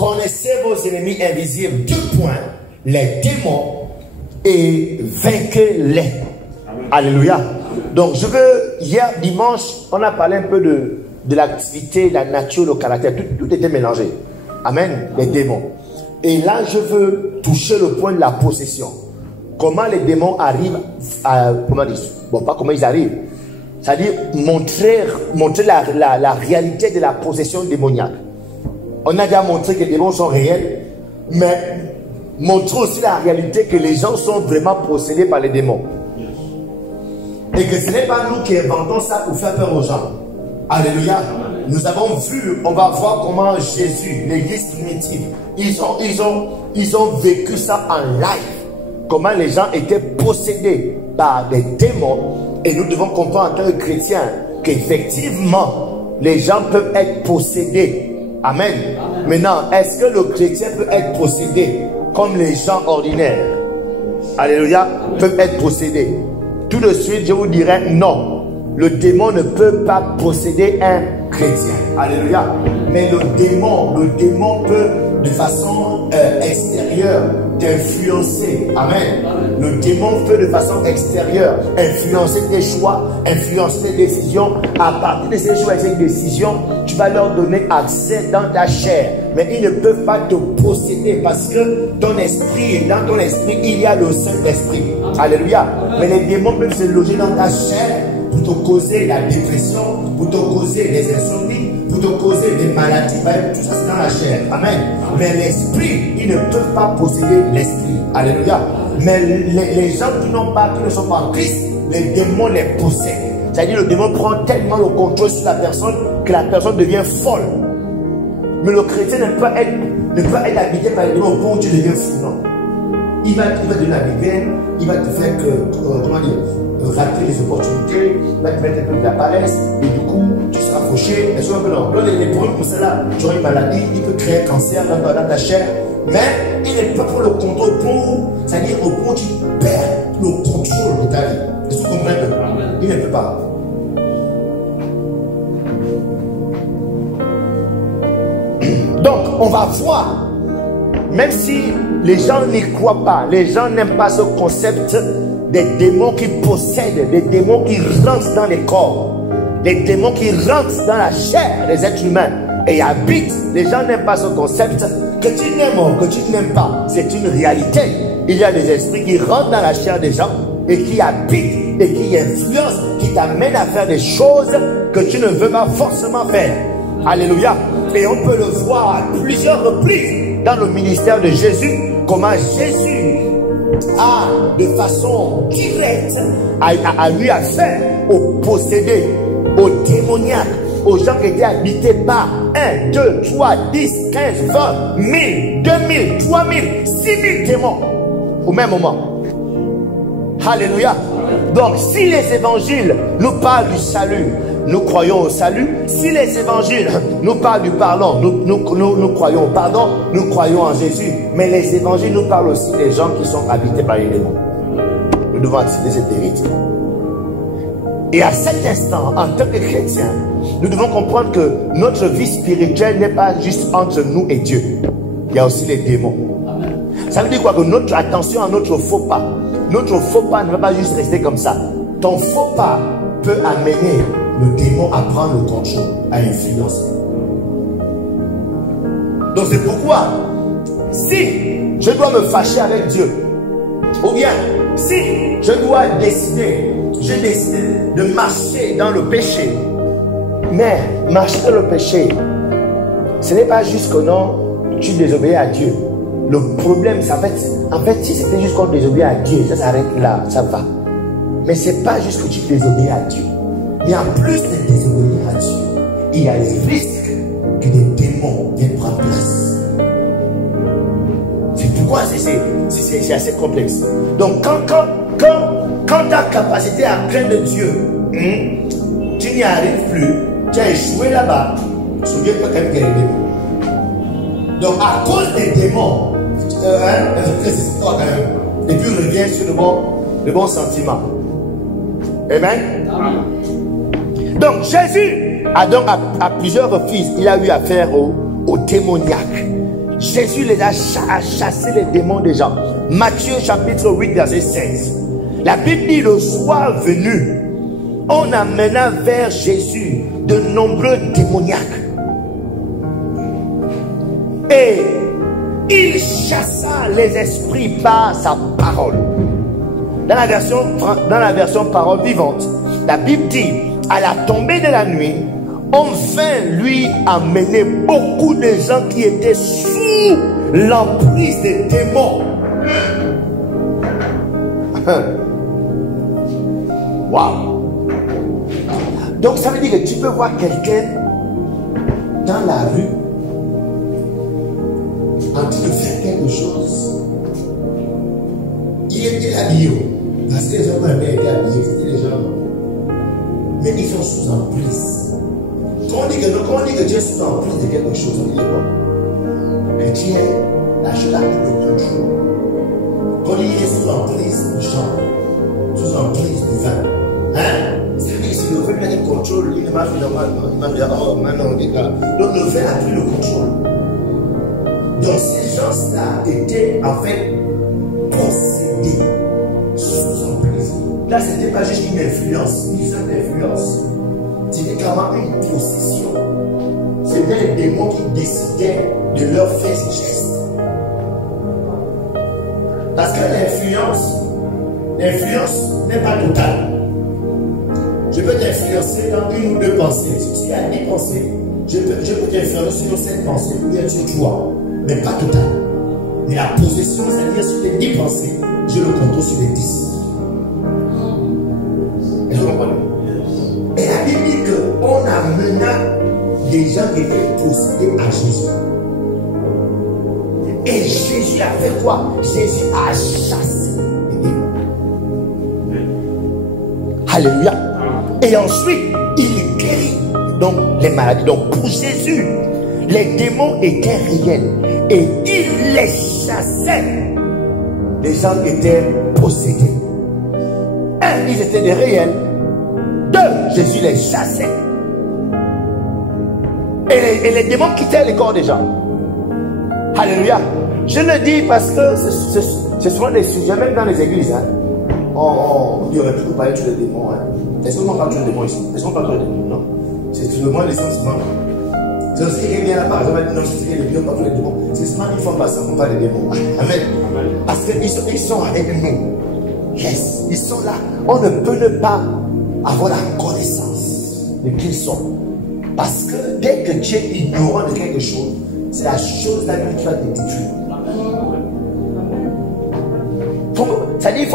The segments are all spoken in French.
connaissez vos ennemis invisibles, 2 points, les démons, et vainquez-les. Alléluia. Donc je veux, hier dimanche, on a parlé un peu de l'activité, la nature, le caractère, tout était mélangé. Amen, les démons. Et là je veux toucher le point de la possession. Comment les démons arrivent à, comment dire, bon pas comment ils arrivent, c'est-à-dire montrer la réalité de la possession démoniaque. On a déjà montré que les démons sont réels, mais montrer aussi la réalité que les gens sont vraiment possédés par les démons. Et que ce n'est pas nous qui inventons ça pour faire peur aux gens. Alléluia. Nous avons vu, on va voir comment Jésus, l'église primitive, ils ont vécu ça en live. Comment les gens étaient possédés par des démons. Et nous devons comprendre en tant que chrétiens qu'effectivement, les gens peuvent être possédés. Amen. Maintenant, est-ce que le chrétien peut être possédé comme les gens ordinaires? Alléluia. Peuvent être possédés. Tout de suite, je vous dirais non. Le démon ne peut pas posséder un chrétien. Alléluia. Mais le démon peut de façon extérieure t'influencer. Amen. Le démon peut de façon extérieure influencer tes choix, influencer tes décisions. À partir de ces choix et ces décisions, tu vas leur donner accès dans ta chair. Mais ils ne peuvent pas te posséder parce que ton esprit, et dans ton esprit, il y a le Saint-Esprit. Alléluia. Mais les démons peuvent se loger dans ta chair pour te causer la dépression, pour te causer des insomnies, pour te causer des maladies. Tout ça, c'est dans la chair. Amen. Mais l'esprit, ils ne peuvent pas posséder l'esprit. Alléluia. Mais les gens qui ne sont pas en Christ, les démons les possèdent. C'est-à-dire le démon prend tellement le contrôle sur la personne que la personne devient folle. Mais le chrétien ne peut être habité par les démons au point où tu deviens fou. Non. Il va te donner la migraine, il va te faire rater les opportunités, il va te mettre un peu de la paresse, et du coup, tu seras fauché. Et souvent, non. Les problèmes comme ça, là, tu auras une maladie, il peut créer un cancer dans ta chair, mais il n'est pas pour le contrôle pour, c'est-à-dire au point où tu perds le contrôle de ta vie. Est-ce que vous comprenez? Il ne peut pas. Donc, on va voir, même si les gens n'y croient pas, les gens n'aiment pas ce concept des démons qui possèdent, des démons qui rentrent dans les corps, des démons qui rentrent dans la chair des êtres humains et habitent. Les gens n'aiment pas ce concept. Que tu n'aimes ou que tu n'aimes pas, c'est une réalité. Il y a des esprits qui rentrent dans la chair des gens et qui habitent et qui influencent, qui t'amènent à faire des choses que tu ne veux pas forcément faire. Alléluia. Et on peut le voir à plusieurs reprises dans le ministère de Jésus, comment Jésus a de façon directe a eu affaire aux possédés, aux démoniaques, aux gens qui étaient habités par 1, 2, 3, 10, 15, 20, 1000, 2000, 3000, 6000 démons au même moment. Alléluia. Donc si les évangiles nous parlent du salut, nous croyons au salut. Si les évangiles nous parlent du pardon, nous croyons au pardon, nous croyons en Jésus. Mais les évangiles nous parlent aussi des gens qui sont habités par les démons. Nous devons accepter cette vérité. Et à cet instant, en tant que chrétiens, nous devons comprendre que notre vie spirituelle n'est pas juste entre nous et Dieu. Il y a aussi les démons. Ça veut dire quoi? Que notre attention à notre faux pas. Notre faux pas ne va pas juste rester comme ça. Ton faux pas peut amener le démon à prendre le contrôle, à influencer. Donc c'est pourquoi, si je dois me fâcher avec Dieu, ou bien si je dois décider, j'ai décidé de marcher dans le péché, mais marcher dans le péché, ce n'est pas juste que non, tu désobéis à Dieu. Le problème, c'est en fait, si c'était juste qu'on désobéit à Dieu, ça s'arrête là, ça va. Mais ce n'est pas juste que tu désobéis à Dieu. Mais en plus de désobéir à Dieu, il y a les risques que des démons viennent prendre place. C'est pourquoi c'est assez complexe. Donc quand ta capacité à craindre Dieu, tu n'y arrives plus, tu as échoué là-bas, souviens-toi quand même qu'il y a des démons. Donc à cause des démons, et puis on revient sur le bon sentiment. Amen. Donc Jésus a donc à plusieurs reprises, il a eu affaire aux démoniaques. Jésus les a chassé les démons des gens. Matthieu chapitre 8 verset 16. La Bible dit le soir venu, on amena vers Jésus de nombreux démoniaques. Et il chassa les esprits par sa parole. Dans la version parole vivante, la Bible dit, à la tombée de la nuit, on vint lui amener beaucoup de gens qui étaient sous l'emprise des démons. Wow. Donc ça veut dire que tu peux voir quelqu'un dans la rue en train de faire quelque chose. Il était habillé, parce que les gens avaient été habillés, c'était les gens. Mais ils sont sous emprise. Quand on dit que tu es sous emprise de quelque chose, on dit quoi? Que tu es la chose la plus de contrôle. Quand il est sous emprise du champ, sous emprise du vin, hein? C'est-à-dire que si le vin a le contrôle, il ne marche pas normalement. Il va dire, oh, maintenant on est là. Donc le vin a pris le contrôle. Donc ces gens-là étaient en fait possédés sous emprise. Là, ce n'était pas juste une influence, une simple influence. C'était carrément une possession. C'était les démons qui décidaient de leur faire ces gestes. Parce que l'influence n'est pas totale. Je peux t'influencer dans une ou deux pensées. Si tu as 10 pensées, je peux t'influencer sur 7 pensées, ou bien sur 3, mais pas totale. Mais la possession, c'est-à-dire sur les 10 pensées, je le contrôle sur les 10. Et vous comprenez? Et la Bible dit qu'on amena des gens qui étaient possédés à Jésus. Et Jésus a fait quoi? Jésus a chassé les démons. Alléluia. Et ensuite, il guérit donc les maladies. Donc pour Jésus, les démons étaient réels. Et il les chassait. Les gens qui étaient possédés. Un, ils étaient des réels. Deux, Jésus les chassait. Et les démons quittaient les corps des gens. Alléluia. Je le dis parce que ce sont des sujets, même dans les églises. Hein. On aurait pu parler de les démons. Hein. Est-ce qu'on parle de démons ici? Est-ce qu'on parle de démons? Non. C'est tout le monde les sentiments. Je sais qu'il vient là par exemple, non, je sais qu'il est bien pas tous les démons. C'est seulement une fois par semaine qu'on parle des démons. Amen. Parce qu'ils sont avec nous. Yes, ils sont là. On ne peut ne pas avoir la connaissance de qui ils sont. Parce que dès que tu es ignorant de quelque chose, c'est la chose là qui va te détruire. C'est-à-dire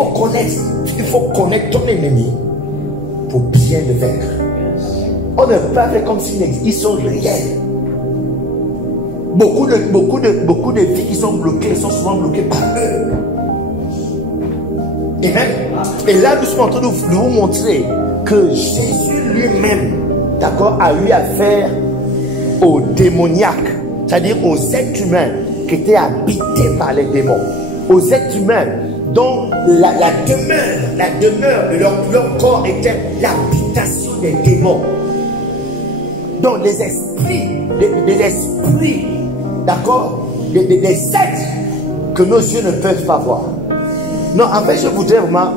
qu'il faut connaître ton ennemi pour bien le vaincre. On ne peut pas faire comme s'ils existent. Ils sont réels. Beaucoup de vies qui sont bloquées sont souvent bloquées par eux. Amen. Et là, nous sommes en train de vous montrer que Jésus lui-même, d'accord, a eu affaire aux démoniaques, c'est-à-dire aux êtres humains qui étaient habités par les démons, aux êtres humains dont la demeure de leur corps était l'habitation des démons. Donc les esprits, d'accord, des êtres que nos yeux ne peuvent pas voir. Non, en fait, je voudrais vraiment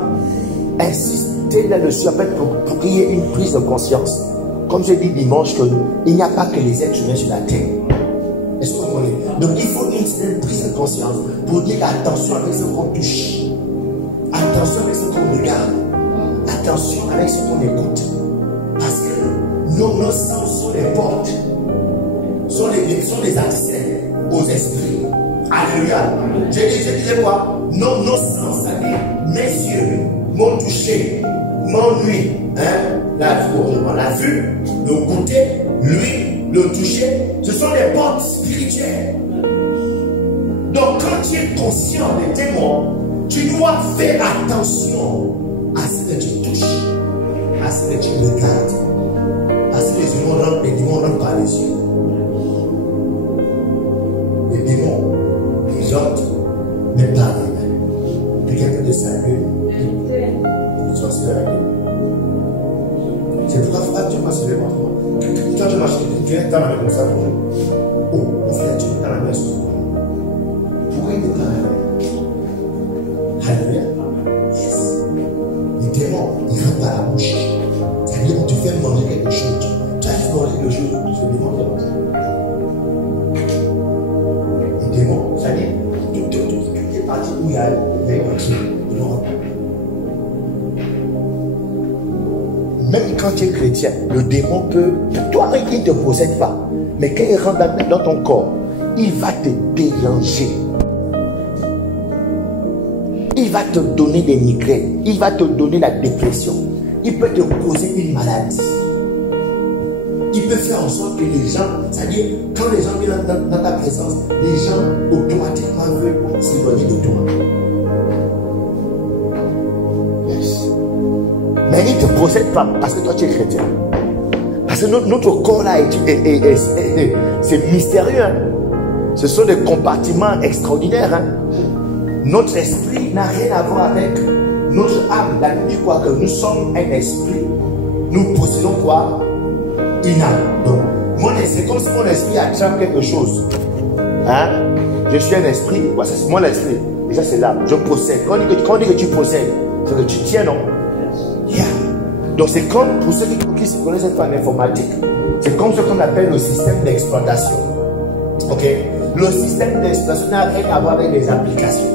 insister là-dessus, en fait, pour qu'il y ait une prise de conscience. Comme je dis dimanche, il n'y a pas que les êtres humains sur la terre. Est-ce que vous comprenez? Donc il faut une prise de conscience pour dire attention avec ce qu'on touche, attention avec ce qu'on regarde, attention avec ce qu'on écoute. Parce que nos sens sont les portes, sont les accès aux esprits. Alléluia. Je disais quoi? Nos sens, c'est-à-dire mes yeux m'ont touché, m'ont nuit. Hein? La vue, le goûter, lui, le toucher, ce sont les portes spirituelles. Donc quand tu es conscient des démons, tu dois faire attention à ce que tu touches, à ce que tu regardes, à ce que les démons rentrent par les yeux. Les démons, les autres, mais pas les mêmes. Quelqu'un de salut, ils sont sur la vie. C'est pourquoi tu vas se lever maintenant. Quand tu marches, tu es dans la maison, ça. Oh, mon frère, tu es dans la maison. entrer. Même quand tu es chrétien, le démon peut... Toi, il ne te possède pas. Mais quand il rentre dans ton corps, il va te déranger. Il va te donner des migraines. Il va te donner la dépression. Il peut te causer une maladie. Il peut faire en sorte que les gens, c'est-à-dire, quand les gens viennent dans ta présence, les gens automatiquement veulent s'éloigner de toi. Yes. Mais il ne te possède pas parce que toi tu es chrétien. Parce que notre corps là, c'est mystérieux. Hein? Ce sont des compartiments extraordinaires. Hein? Notre esprit n'a rien à voir avec notre âme. La Bible dit quoi? Que nous sommes un esprit. Nous possédons quoi? Une âme. Donc, c'est comme si mon esprit attrape quelque chose. Hein? Je suis un esprit. Ouais, c'est mon esprit. Déjà, c'est l'âme. Je possède. Quand on dit que tu possèdes, c'est que tu tiens, non? Yeah. Donc, c'est comme pour ceux qui se connaissent en informatique, c'est comme ce qu'on appelle le système d'exploitation. Ok? Le système d'exploitation n'a rien à voir avec les applications.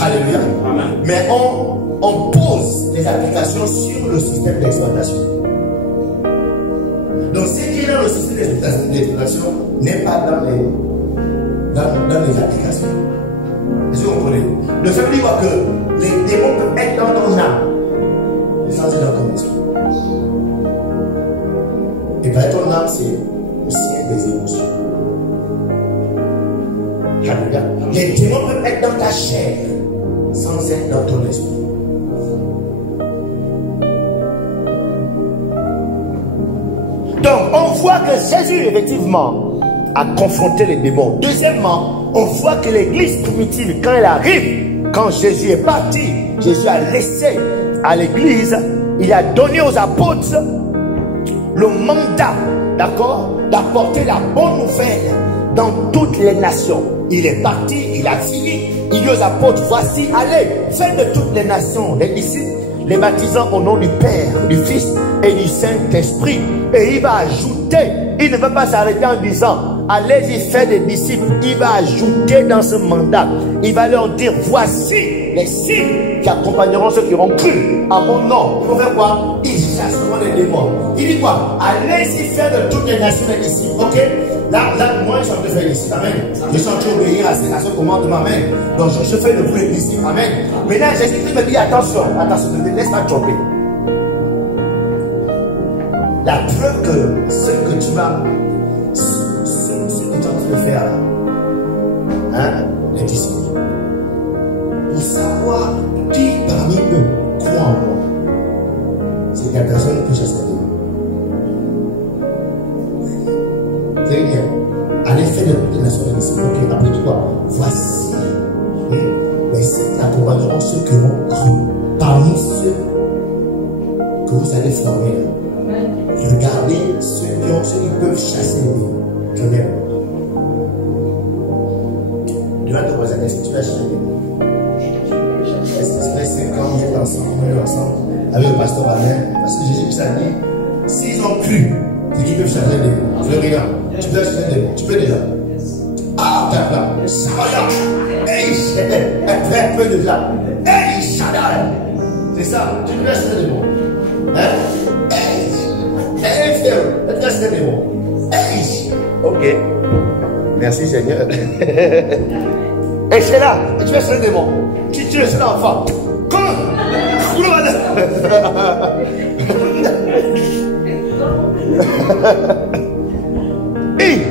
Alléluia. Amen. Mais on pose les applications sur le système d'exploitation. Donc, ce qui est dans le système d'exploitation n'est pas dans les applications. Est-ce que vous comprenez? Le fait de dire que les démons peuvent être dans ton âme, mais sans être dans ton esprit. Et par ton âme, c'est le ciel des émotions. Alléluia. Les démons peuvent être dans ta chair, sans être dans ton esprit. Donc, on voit que Jésus, effectivement, a confronté les démons. Deuxièmement, on voit que l'église primitive, quand elle arrive, quand Jésus est parti, Jésus a laissé à l'église, il a donné aux apôtres le mandat, d'accord, d'apporter la bonne nouvelle dans toutes les nations. Il est parti, il a fini. Il dit aux apôtres, voici, allez, faites de toutes les nations les disciples, les baptisant au nom du Père, du Fils et du Saint-Esprit. Et il va ajouter, il ne va pas s'arrêter en disant, allez-y, faites des disciples. Il va ajouter dans ce mandat, il va leur dire, voici les signes qui accompagneront ceux qui auront cru à mon nom. Ils vont faire quoi? Ils chasseront les démons. Il dit quoi? Allez-y, faire de toutes les nations les disciples. Ok? Là, moi, je suis en train de faire ici. Amen. Je suis en train d'obéir à ce commandement. Amen. Donc, je fais de vous les disciples. Amen. Maintenant, Jésus me dit, attention, ne te laisse pas tromper. La preuve que ce que tu vas, ce que tu es en train de faire, hein, les disciples, pour savoir qui parmi eux croit en moi, c'est la personne que je sais. Très bien. Allez faire de toutes les nations des disciples. Ok, après toi, voici les signes accompagneront ceux qui ont cru. Parmi ceux que vous allez former, regardez ceux qui peuvent chasser les démons. Je l'aime. Demande ton voisin, est-ce que tu vas chasser les démons? Est-ce que c'est quand on est ensemble avec le pasteur Alain? Parce que Jésus a dit, s'ils ont cru, c'est qu'ils peuvent chasser les démons. Florida. Tu peux acheter des mots, tu peux déjà. Ah, d'accord. Shaddai. Hey, un peu déjà. Hey, Shaddai. C'est ça, tu peux acheter des mots. Hein? Hey, frère, tu peux acheter des mots. Hey. Ok. Merci Seigneur. Et c'est là, tu peux acheter des mots. Tu es seul enfant. Comment?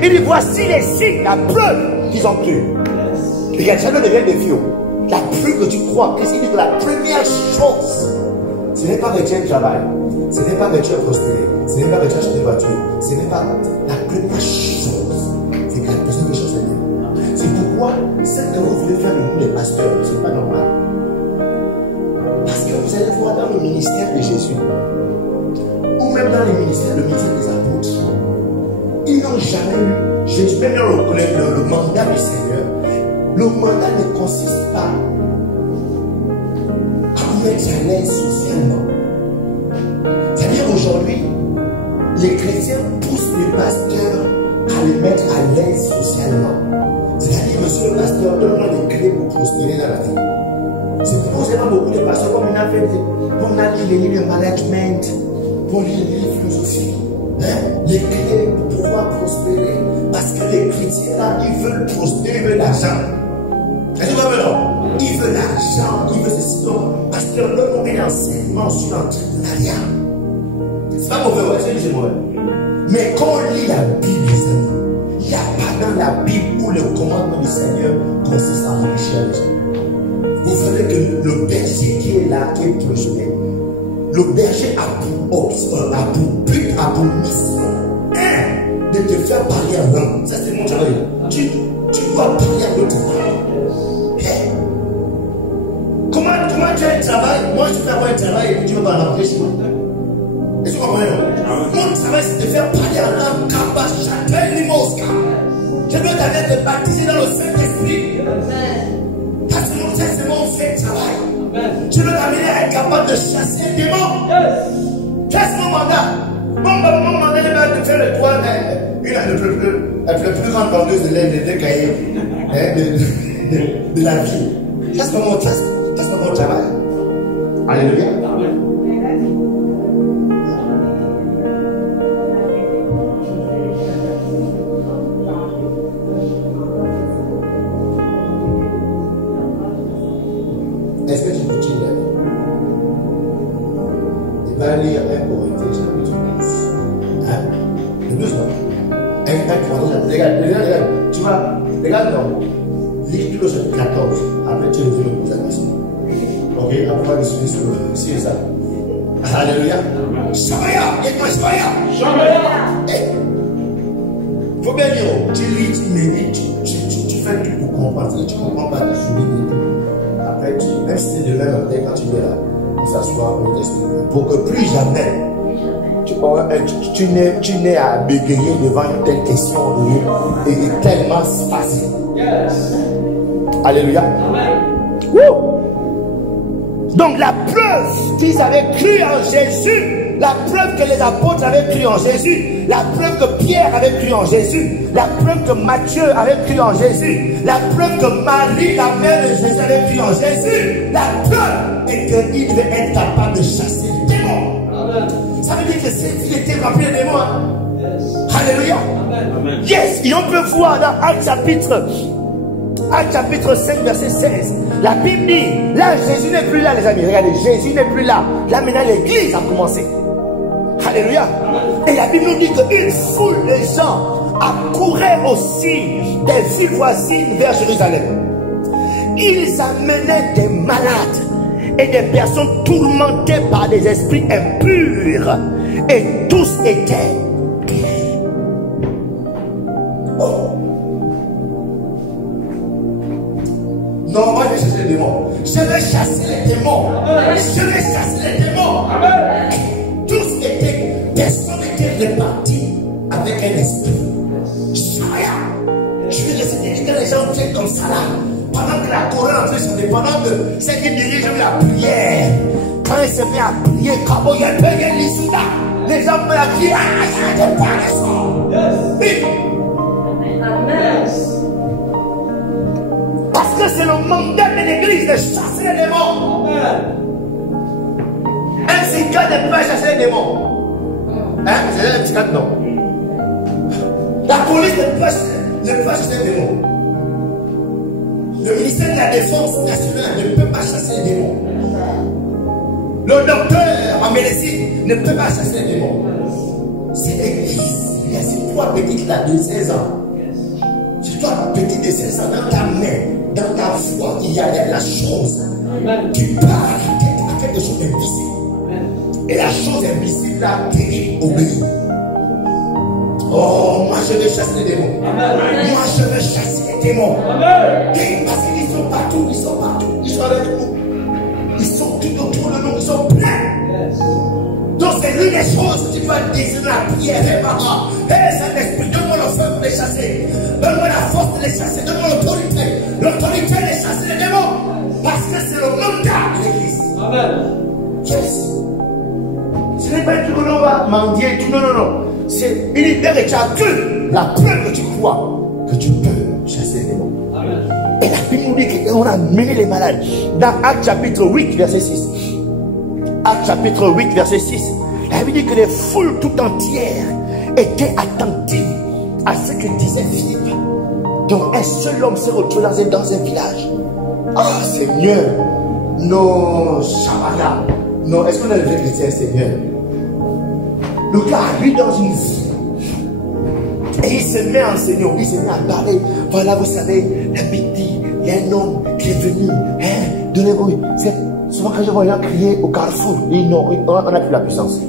Il dit voici les signes, la preuve qu'ils ont cru. Et ça ne devient des vieux. La preuve que tu crois. Qu'est-ce qu'il dit que la première chose, ce n'est pas que tu aies un travail, ce n'est pas que tu aies prospéré, ce n'est pas que tu achètes une voiture, ce n'est pas la première chose, c'est que la personne des choses est bien. C'est pourquoi ce que vous voulez faire de nous les pasteurs, ce n'est pas normal. Parce que vous allez voir dans le ministère de Jésus, ou même dans le ministère des apôtres, ils n'ont jamais eu, Jésus, même dans le mandat du Seigneur, le mandat ne consiste pas à vous mettre à l'aise socialement. C'est-à-dire aujourd'hui, les chrétiens poussent les pasteurs à les mettre à l'aise socialement. C'est-à-dire, monsieur le pasteur, donne-moi des clés pour prospérer dans la vie. C'est pour ça que beaucoup de pasteurs, comme on a fait, on a lu les livres de management, on lit les livres de philosophie, les clés pour pouvoir prospérer. Parce que les chrétiens là, ils veulent prospérer, ils veulent l'argent. Est-ce que vous avez ils veulent l'argent, ils veulent ceci. Parce que leur nom est enseignement sur l'entrepreneuriat. C'est pas mauvais, c'est mauvais. Mais quand on lit la Bible, les amis, il n'y a pas dans la Bible où le commandement du Seigneur consiste à enrichir les gens. Vous savez que le berger qui est là, qui est projeté, le berger a pour but, a pour mission, de te faire parler en langue. Ça, c'est mon travail. Tu dois parler en l'autre langue. Comment tu as un travail? Moi, je peux avoir un travail et puis tu ne veux pas rentrer chez moi. Est-ce que vous comprenez? Mon travail, c'est de faire parler en langue. Je dois t'amener te baptiser dans le Saint-Esprit. C'est mon fait travail. Je dois t'amener à être capable de chasser les démons. C'est mon mandat. Mon mandat est de faire le toit la plus grande vendeuse de cahiers de la vie. C'est mon travail. Alléluia. Est-ce que tu peux dire il va lire 1 Corinthiens chapitre 12. Le 12 non. 1 Corinthiens, regarde, tu vas, regarde non. Lis tout le chapitre 14. Après tu reviens me poser la question. Ok, après le suivi sur ça. Alléluia. Shabaya, Shabaya. Faut bien dire, tu lis, tu médites, tu fais tout pour comprendre. Tu ne comprends pas, tu soulignes tout. Après, même si c'est de même quand tu es là, on s'assoit, on t'explique. Pour que plus jamais, tu n'aies à bégayer devant une telle question et tellement facile. Yes. Alléluia. Amen. Donc la preuve qu'ils avaient cru en Jésus, la preuve que les apôtres avaient cru en Jésus, la preuve que Pierre avait cru en Jésus, la preuve que Matthieu avait cru en Jésus, la preuve que Marie, la mère de Jésus, avait cru en Jésus, la preuve est qu'il devait être capable de chasser les démons. Amen. Ça veut dire que il était rempli de démons. Hein? Yes. Alléluia. Amen. Yes, et on peut voir dans Actes chapitre 5, verset 16. La Bible dit, là, Jésus n'est plus là, les amis. Regardez, Jésus n'est plus là. Là, maintenant, l'église a commencé. Alléluia. Et la Bible nous dit qu'une foule de gens accouraient aussi des villes voisines vers Jérusalem. Ils amenaient des malades et des personnes tourmentées par des esprits impurs. Et tous étaient guéris. Oh. Non, moi je vais chasser les démons. Je vais chasser les démons. Je vais chasser les démons. Tous étaient, personne n'était réparti avec un esprit. Chaya. Je vais laisser que les gens viennent comme ça là. Pendant que la Corée en fait son pendant que ceux qui dirigent la prière. Quand ils se mettent à prier, quand il y a l'issouda, les gens me la disent, ah, il y a des paraissants. Amen. Parce que c'est le mandat de l'église de chasser les démons. Un psychiatre ne peut pas chasser les démons. Hein? C'est un psychiatre, non. La police ne peut pas chasser les démons. Le ministère de la Défense nationale ne peut pas chasser les démons. Le docteur en médecine ne peut pas chasser les démons. C'est l'église. Il y a ces trois petites là de 16 ans. Ces trois petites de 16 ans dans ta main. Dans ta foi, il y a la chose. Tu parles à quelque chose d'invisible. Et la chose invisible là, guérit, obéit. Oh, moi je vais chasser les démons. Moi je vais chasser les démons. Parce qu'ils sont partout, ils sont partout. Ils sont avec nous. Ils sont tout autour de nous, ils sont pleins. Donc c'est l'une des choses que tu vas désirer la prière. Saint-Esprit, donne-moi le feu pour les chasser. Donne-moi la force de les chasser. Donne-moi l'autorité. L'autorité de les chasser les démons. Parce que c'est le mandat de l'église. Amen. Yes. Ce n'est pas un truc où l'on va mendier. Non, non, non. C'est une idée que tu as cru. La preuve que tu crois que tu peux chasser les démons. Amen. Et la Bible nous dit qu'on a mené les malades. Dans Actes chapitre 8, verset 6. Actes chapitre 8, verset 6. La Bible dit que les foules tout entières étaient attentives à ce que disait Philippe. Donc un seul homme s'est retrouvé dans un village. Ah Seigneur, non, Shabbat. Non, est-ce qu'on est le vrai chrétien, Seigneur? Le gars arrive dans une ville. Et il se met en Seigneur, il se met à parler. Voilà, vous savez, la Bible dit, il y a un homme qui est venu. Hein, donnez-moi. Souvent quand je vois les gens crier au carrefour, ils disent non, on n'a plus la puissance.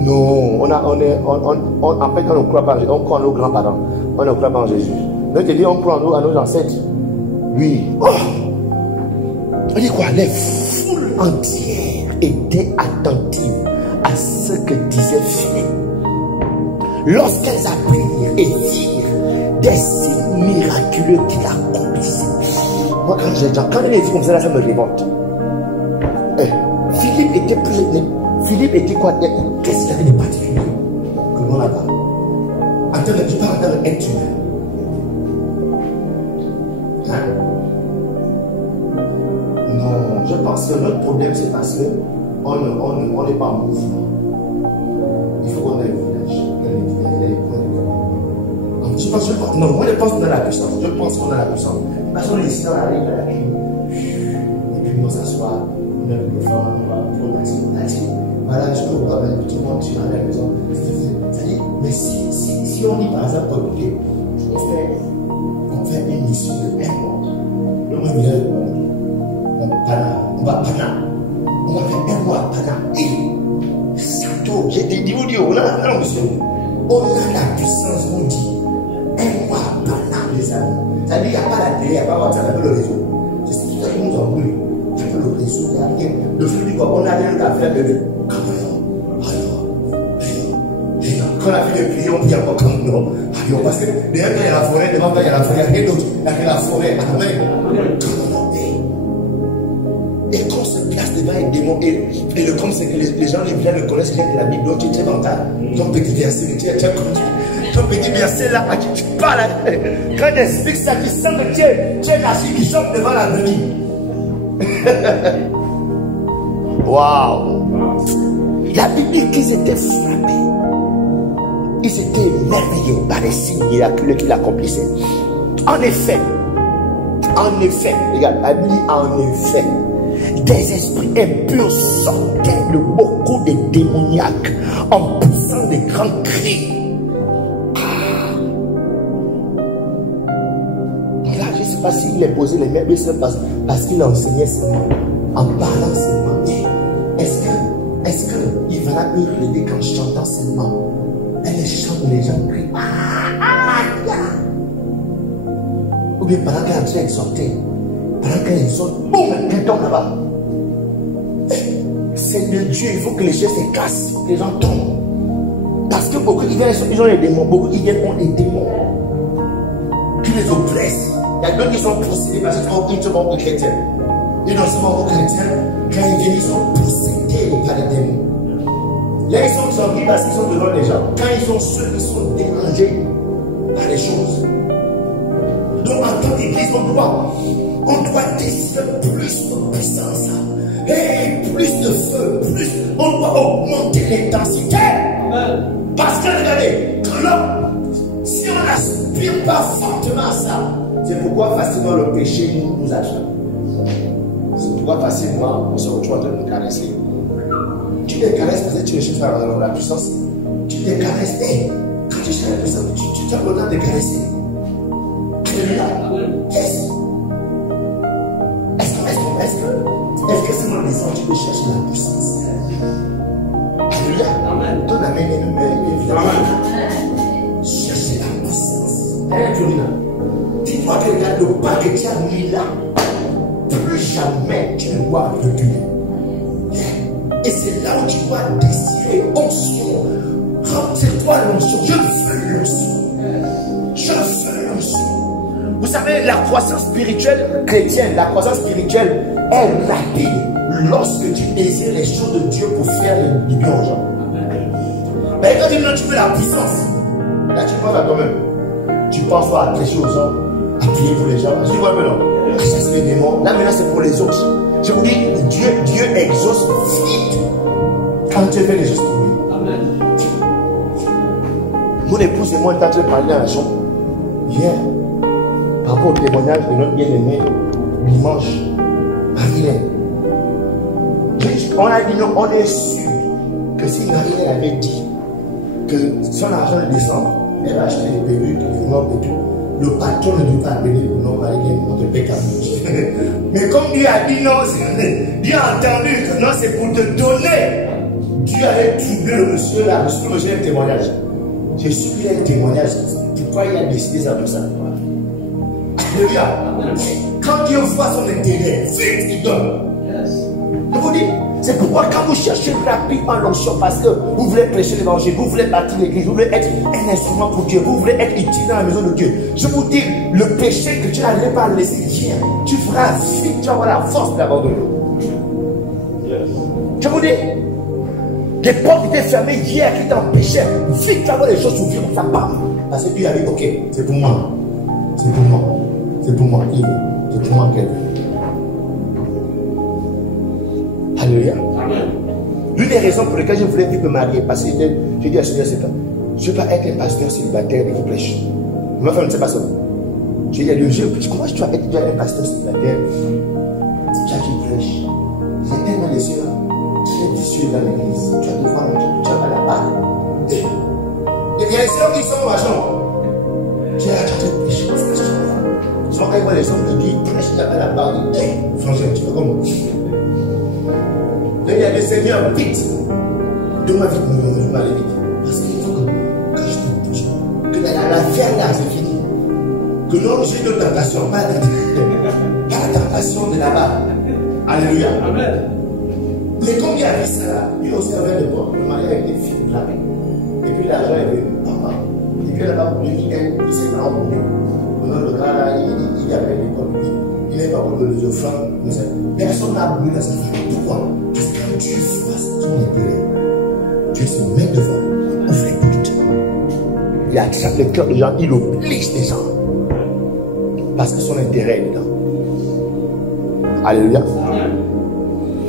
Non, en fait, on ne croit pas, on croit en nos grands-parents. On ne croit pas en Jésus. Donc, il dit, on croit à nos ancêtres. Oui. Oh! On dit quoi? Les foules entières étaient attentives à ce que disait Philippe. Lorsqu'elles apprirent et virent des signes miraculeux qu'il accomplissait. Moi, quand il est dit comme ça, là, ça me révolte. Philippe était quoi? Qu'est-ce qu'il avait de particulier que l'on n'a pas? Attends, tu parles d'un être humain. Hein? Non, je pense que notre problème, c'est parce qu'on n'est pas en mouvement. Il faut qu'on ait un village. Non, moi je pense qu'on a la puissance. Je pense qu'on a la puissance. Parce qu'on est ici dans la rue, et puis on s'assoit, on a le vent, on va pour la. Voilà, je peux voir tout le monde sur la maison. C'est-à-dire, mais si on dit par exemple, écoutez, on fait une mission de 1 mois. Le mois village, on va faire 1 mois à Pana. Et surtout, j'ai dit, on a la mission. On a la puissance, on dit. 1 mois à Pana, les amis. C'est-à-dire, il n'y a pas la télé, il n'y a pas WhatsApp, il n'y a pas le réseau. C'est ce qui nous embrouille. Il n'y a pas le réseau, il n'y a rien. Le fait dit quoi, on a rien à faire de. Quand la fille de prier, on dit encore comme non. Parce que derrière, il y a la forêt, devant, il y a la forêt, il y a rien d'autre. Il y a la forêt. Amen. Et quand on se place devant un démon, et le comme c'est que les gens, les vilains ne connaissent rien de la Bible, donc tu es très mental. Ton petit verset, ton petit verset là, à qui tu parles. Quand tu expliques ça, tu sens que tu es la fille qui chante devant la nuit. Waouh! La Bible dit qu'ils étaient frappés. Ils étaient merveilleux par les signes miraculeux qu'il accomplissait. En effet, regarde, la Bible dit en effet, des esprits impurs sortaient de beaucoup de démoniaques en poussant des grands cris. Là, je ne sais pas s'il est posé les mains, mais c'est parce qu'il enseignait seulement, en parlant seulement. Est-ce qu'il va la aider qu'en chantant seulement? Elle chante, les gens crient. Ou bien pendant qu'elle est en train d'exhorter, pendant qu'elle exhorte, boum, elle tombe là-bas. C'est de Dieu, il faut que les choses se cassent, il faut que les gens tombent. Parce que beaucoup qui viennent, ils ont les démons, beaucoup qui viennent ont des démons qui les oppressent. Il y a d'autres qui sont possédés parce qu'ils ne sont pas chrétiens. Ils ne sont pas chrétiens, quand ils viennent, ils sont possédés par les démons. Là, ils sont zombies parce qu'ils sont devant les gens. Quand ils sont ceux qui sont dérangés par les choses. Donc, en tant qu'église, on doit décider plus de puissance. Et plus de feu, plus. On doit augmenter l'intensité. Parce que, regardez, si on n'aspire pas fortement à ça, c'est pourquoi facilement le péché nous attrape. C'est pourquoi facilement on se retrouve en train de nous caresser. Tu les caresses parce que tu recherches la puissance. Tu les caresses. Et quand tu cherches la puissance, tu as le temps de caresser. Alléluia. Yes. Est-ce que c'est mon raison tu peux chercher la puissance? Alléluia. Ton ami est évidemment. Chercher la puissance. Dis-toi que regarde le pas que tu as mis là. Plus jamais tu ne dois reculer. Et c'est là où tu dois décider onction. C'est toi l'onction. Je veux l'onction. Je veux l'onction. Vous savez, la croissance spirituelle chrétienne, la croissance spirituelle est rapide lorsque tu désires les choses de Dieu pour faire du bien aux gens. Mais quand tu veux la puissance, là tu penses à toi-même. Tu penses pas à quelque chose aux gens. à prier pour les gens. Je dis, ouais, mais non, à chasser les démons. Là, maintenant, c'est pour les autres. Je vous dis, Dieu exauce vite quand Dieu fait les choses pour lui. Amen. Mon épouse et moi, on est en train de parler d'un jour, hier, par rapport au témoignage de notre bien-aimé, dimanche, Marie-Hélène. On a dit non, on est sûr que si Marie-Hélène avait dit que son argent de décembre, elle va acheter des perruques, des robes et tout, le patron ne doit pas appeler pour non, Marie-Hélène, on te paie qu'à mais comme Dieu a dit non, Dieu a entendu que non, c'est pour te donner. Dieu avait troublé le monsieur là, parce que le monsieur a un témoignage. Je suis qu'il a un témoignage. Pourquoi il a décidé ça comme ça? Alléluia. Quand Dieu voit son intérêt, vite il donne. Je vous dis, c'est pourquoi quand vous cherchez rapidement l'onction, parce que vous voulez prêcher l'évangile, vous voulez bâtir l'église, vous voulez être un instrument pour Dieu, vous voulez être utile dans la maison de Dieu. Je vous dis, le péché que tu n'allais pas laisser hier, tu feras vite, tu vas avoir la force d'abandonner. Je vous dis, les portes étaient fermées hier qui t'empêchaient, vite tu vas voir les choses s'ouvrir comme ça, bam. Parce que Dieu a dit, ok, c'est pour moi, c'est pour moi, c'est pour moi, c'est pour moi qu'elle veut. Alléluia. L'une des raisons pour lesquelles je voulais me marier, parce que j'ai dit à Seigneur, c'est pas, je ne veux pas être un pasteur célibataire et qui prêche. Ma femme ne sait pas ça. J'ai dit à Dieu, comment tu vas être un pasteur célibataire qui prêche? J'ai tellement des yeux très vicieux dans l'église. Tu vas devoir tu vas pas la part. Il y a des gens qui sont machin. J'ai acheté de prêcher. Souvent quand ils voient les hommes de Dieu, ils prêchent, tu vas pas la part. Franchement, tu fais comment? Il y a des seigneurs vite. Donne-moi vite, je vais aller vite. Parce qu'il faut que je te touche. Que la fière là, c'est fini. Que non, j'ai de tentation, pas la tentation de là-bas. Alléluia. Amen. Mais comme il y avait ça là, il observait le corps. Le mari avec des filles là. Et puis l'argent est venu. Papa. Et puis là-bas, pour lui, il s'est pas rendu. Pendant le gars là, il avait des corps. Il n'est pas pour les offrandes. Personne n'a voulu dans sa famille. Pourquoi? Parce que quand tu vois son intérêt, tu se mets devant, ouvre les portes. Il attrape le cœur des gens, il oblige les gens. Parce que son intérêt est dedans. Alléluia.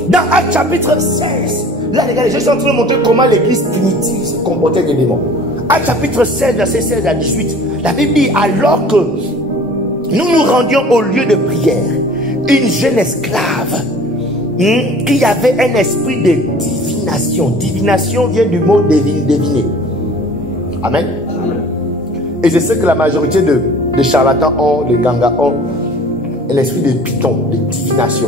Dans Actes chapitre 16, là les gars, je suis en train de montrer comment l'église primitive se comportait avec les démons. Actes chapitre 16, verset 16 à 18, la Bible dit, alors que nous nous rendions au lieu de prière, une jeune esclave qui avait un esprit de divination. Divination vient du mot deviner. Amen. Et je sais que la majorité de charlatans ont, de gangas ont l'esprit de python, de divination.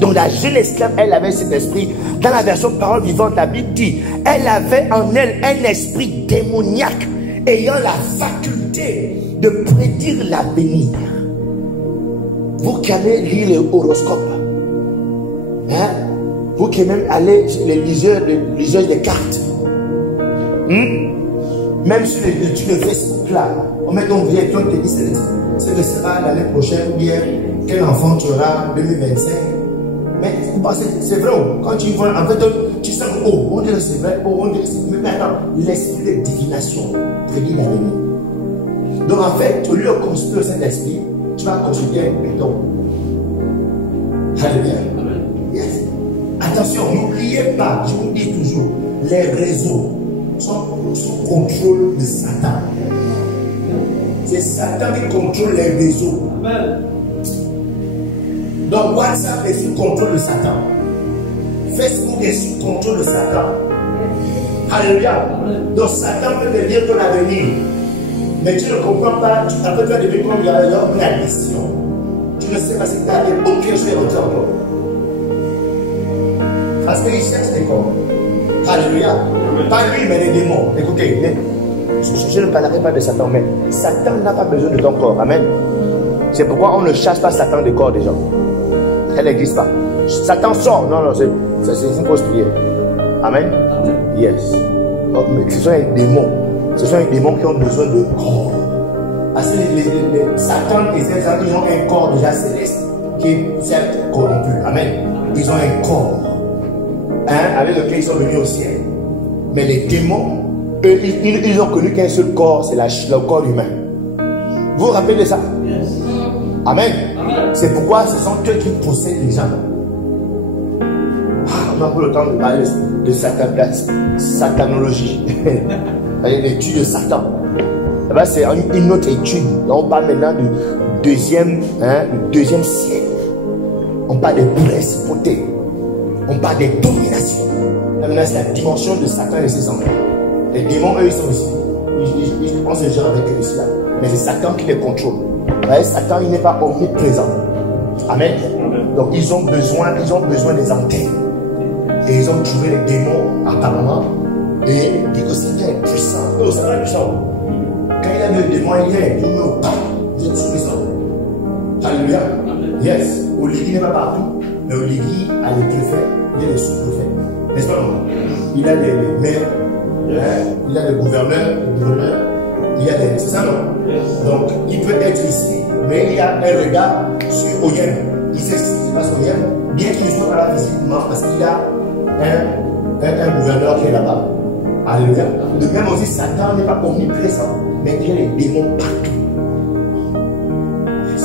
Donc la jeune esclave, elle avait cet esprit. Dans la version parole vivante, la Bible dit, elle avait en elle un esprit démoniaque ayant la faculté de prédire l'avenir. Vous qui allez lire l'horoscope, hein? Vous qui même allez chez les liseurs de cartes, même sur l'étude de Facebook là, on met ton billet, on te dit c'est que ce sera l'année prochaine, bien, quel enfant tu auras en 2025. Mais c'est vrai, quand tu vois, en fait, tu sens, oh, on dirait c'est vrai, oh, on dirait c'est vrai. Mais maintenant, l'esprit de divination prédit l'avenir. Donc en fait, au lieu de construire cet esprit, tu vas construire un béton. Alléluia. Yes. Attention, n'oubliez pas, je vous dis toujours, les réseaux sont sous contrôle de Satan. C'est Satan qui contrôle les réseaux. Amen. Donc WhatsApp est sous contrôle de Satan. Facebook est sous contrôle de Satan. Alléluia. Donc Satan peut te dire ton avenir. Mais tu ne comprends pas, après tu vas devenir comme l'homme de la mission. Tu ne sais pas si tu as des autres choses à rentrer encore. Parce qu'il cherche des corps. Alléluia. Pas lui, mais les démons. Écoutez, je ne parlerai pas de Satan, mais Satan n'a pas besoin de ton corps. Amen. C'est pourquoi on ne chasse pas Satan du corps des gens. Elle n'existe pas. Satan sort. Non, non, c'est une fausse prière. Amen. Yes. Oh, mais ce sont les démons. Ce sont les démons qui ont besoin de corps. Parce que Satan et ses amis, ils ont un corps déjà céleste qui est certes corrompu. Amen. Ils ont un corps avec lequel ils sont venus au ciel. Mais les démons, eux, ils ont connu qu'un seul corps, c'est le corps humain. Vous vous rappelez de ça? Yes. Amen. Amen. C'est pourquoi ce sont eux qui possèdent les gens. On n'a pas le temps de parler de satanologie. L'étude de Satan. C'est une autre étude. On parle maintenant du deuxième siècle. On parle des principautés. On parle des dominations. Là, maintenant, c'est la dimension de Satan et ses enfants. Les démons, eux, ils sont ici. On se gère avec eux ici. Là. Mais c'est Satan qui les contrôle. Vous voyez, Satan, il n'est pas omniprésent. Amen. Donc, ils ont besoin des antennes. Et ils ont trouvé les démons, apparemment. Et ils disent que Satan est puissant. Oh, Satan est puissant. Quand il a vu le démon, il est vous êtes sous-puissant. Alléluia. Yes. Oligui n'est pas partout. Mais Oligui a les préfets, il a les sous-préfets. N'est-ce pas? Il a les maires, il a les gouverneurs, il y a des. C'est ça, non? Donc, il peut être ici, mais il y a un regard sur Oyem. Il sait ce qui se passe au Oyem, bien qu'il ne soit pas là physiquement, parce qu'il y a un gouverneur qui est là-bas. Alléluia. De même aussi, Satan n'est pas omniprésent, mais il y a les démons partout. Yes.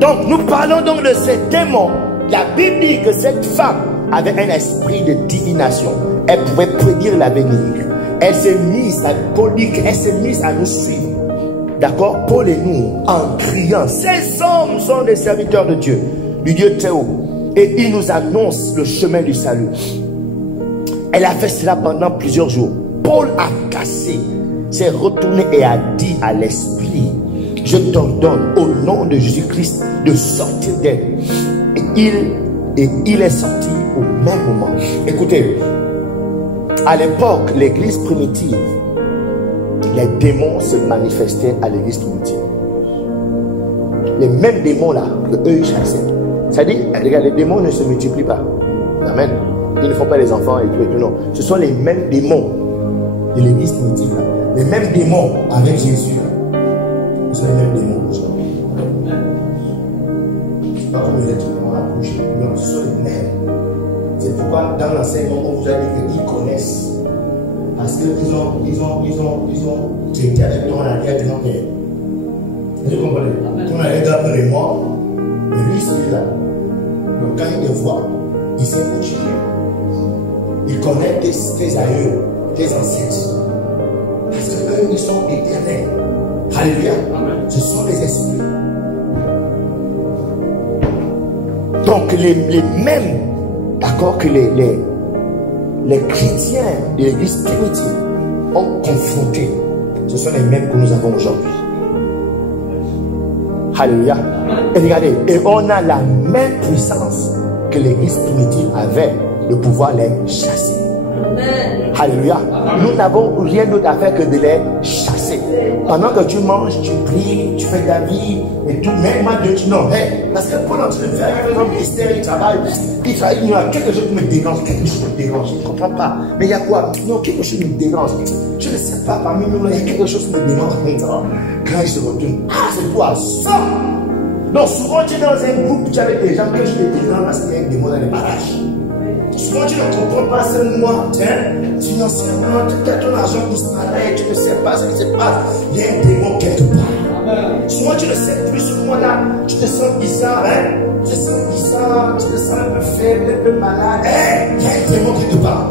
Donc, nous parlons donc de ces démons. La Bible dit que cette femme avait un esprit de divination. Elle pouvait prédire l'avenir. Elle s'est mise à nous suivre. D'accord? Paul et nous, en criant, ces hommes sont des serviteurs de Dieu, du Dieu très haut. Et ils nous annoncent le chemin du salut. Elle a fait cela pendant plusieurs jours. Paul a cassé, s'est retourné et a dit à l'esprit, je t'ordonne au nom de Jésus-Christ de sortir d'elle. Et il est sorti au même moment. Écoutez, à l'époque, l'église primitive, les démons se manifestaient à l'église primitive. Les mêmes démons là, que eux ils chassaient. C'est-à-dire, regarde, les démons ne se multiplient pas. Amen. Ils ne font pas les enfants et tout et tout, non. Ce sont les mêmes démons de l'église primitive là. Les mêmes démons avec Jésus là. Ce sont les mêmes démons. C'est pas comme les êtres humains à bouger. Non, ce sont les mêmes. C'est pourquoi dans l'enseignement, on vous a dit qu'ils connaissent. Parce qu'ils ont traité avec ton arrière du nom. Vous comprenez? Ton arrière d'après les morts, mais lui, c'est là. Donc quand il te voit, il sait où tu viens. Il connaît tes aïeux, tes ancêtres. Parce qu'eux, ils sont éternels. Alléluia. Ce sont les esprits. Donc les mêmes, d'accord, que les chrétiens de l'église primitive ont confronté, ce sont les mêmes que nous avons aujourd'hui. Alléluia. Et regardez, et on a la même puissance que l'église primitive avait de pouvoir les chasser. Amen. Alléluia. Nous n'avons rien d'autre à faire que de les chasser. Pendant que tu manges, tu pries, tu fais ta vie et tout, même moi Dieu, tu non. Parce que pendant que tu le fais, il y a un ministère, il travaille, il y a quelque chose qui me dérange, quelque chose me dérange, je ne comprends pas. Mais il y a quoi? Non, quelque chose me dérange. Je ne sais pas, parmi nous, il y a quelque chose qui me dérange. Quand il se retourne, c'est toi, ça. Donc souvent tu es dans un groupe, tu es avec des gens que je te dérange parce qu'il y a des démons dans les barrages. Souvent tu ne comprends pas seulement, financièrement, tu as ton argent qui se pareil, tu ne sais pas ce qui se passe. Il y a un démon quelque part. Souvent tu ne sais plus ce moment-là, tu te sens bizarre, tu te sens bizarre, tu te sens un peu faible, un peu malade. Il y a un démon quelque part.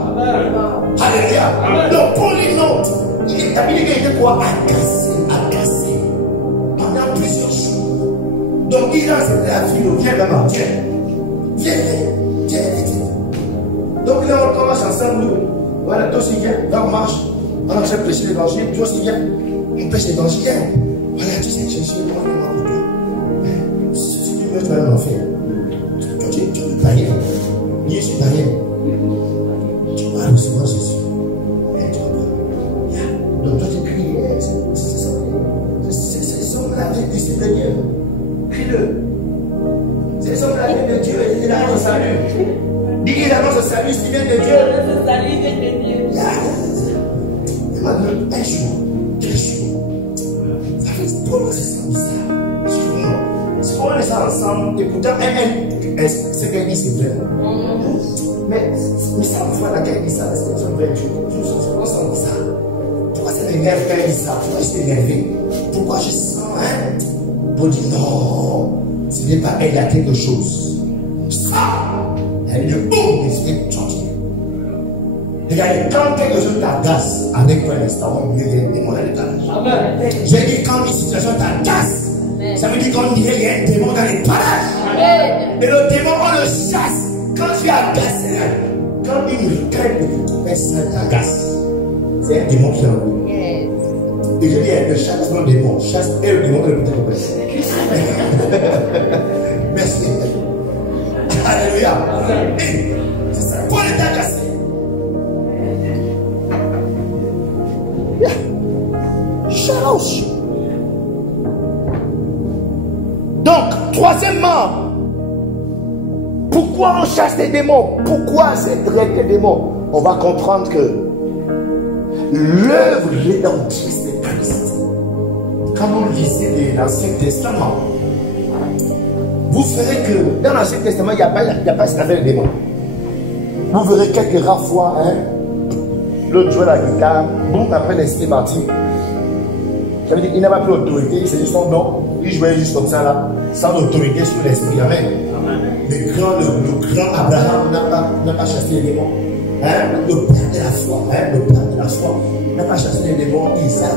Alléluia. Donc pour les nôtres, il est habilité de quoi? À casser. Pendant plusieurs jours. Donc il a cette la fille, viens là-bas, viens. Donc là on commence ensemble, nous. Voilà, toi aussi viens, là on marche. On a fait prêcher l'évangile, toi aussi viens. On prêche l'évangile, viens. Voilà, tu sais, je suis moi, si tu veux, tu vas m'en faire. Toi, tu veux prier. Je suis prié. Tu vas recevoir Jésus. Et tu vas voir. Donc toi, tu cries, c'est la vie du Seigneur de Dieu. Crie-le. C'est ça la vie de Dieu, il annonce le salut. Dis qu'il annonce le salut, s'il vient de Dieu. Le salut vient de Dieu. Et maintenant, un jour, 2 jours, ça fait pour nous, c'est ça. C'est qu'on est ça ensemble, et pourtant, ce qu'elle dit, c'est vrai. Mais ça, une fois, laquelle dit ça, c'est vrai, on sent ça. Pourquoi c'est m'énerve quand il dit ça. Pourquoi je suis énervé? Pourquoi je sens, hein? Pour dire non, ce n'est pas elle, il y a quelque chose. Ça, elle dit boum, l'esprit change. Regardez, quand quelque chose t'agace avec toi, l'instant, on dirait qu'il y a un démon dans les parages. J'ai dit, quand une situation t'agace, ça veut dire qu'on dirait qu'il y a un démon dans les parages. Et le démon, on le chasse. Quand tu es agacé, quand une personne t'agace, c'est un démon qui est en vous. Et je dis, ne chasse pas le démon, chasse et le démon que le peut-être. Merci. Alléluia. C'est ça. Quoi est agacé? Challenge. Donc, troisièmement, pourquoi on chasse les démons? Pourquoi c'est traiter les démons? On va comprendre que l'œuvre rédemptrice de Christ, quand vous lisez l'Ancien Testament, vous verrez que dans l'Ancien Testament, il n'y a pas ce qu'on appelle les démons. Vous verrez quelques rares fois, hein, l'autre jouait la guitare, bon, après l'esprit parti. Ça veut dire qu'il n'a pas plus d'autorité, c'est juste son nom. Il jouait juste comme ça là, sans autorité sur l'esprit. Amen. Le grand Abraham n'a pas chassé les démons. Hein? Le père de la foi, hein? Le père de la foi n'a pas chassé les démons. Isaac,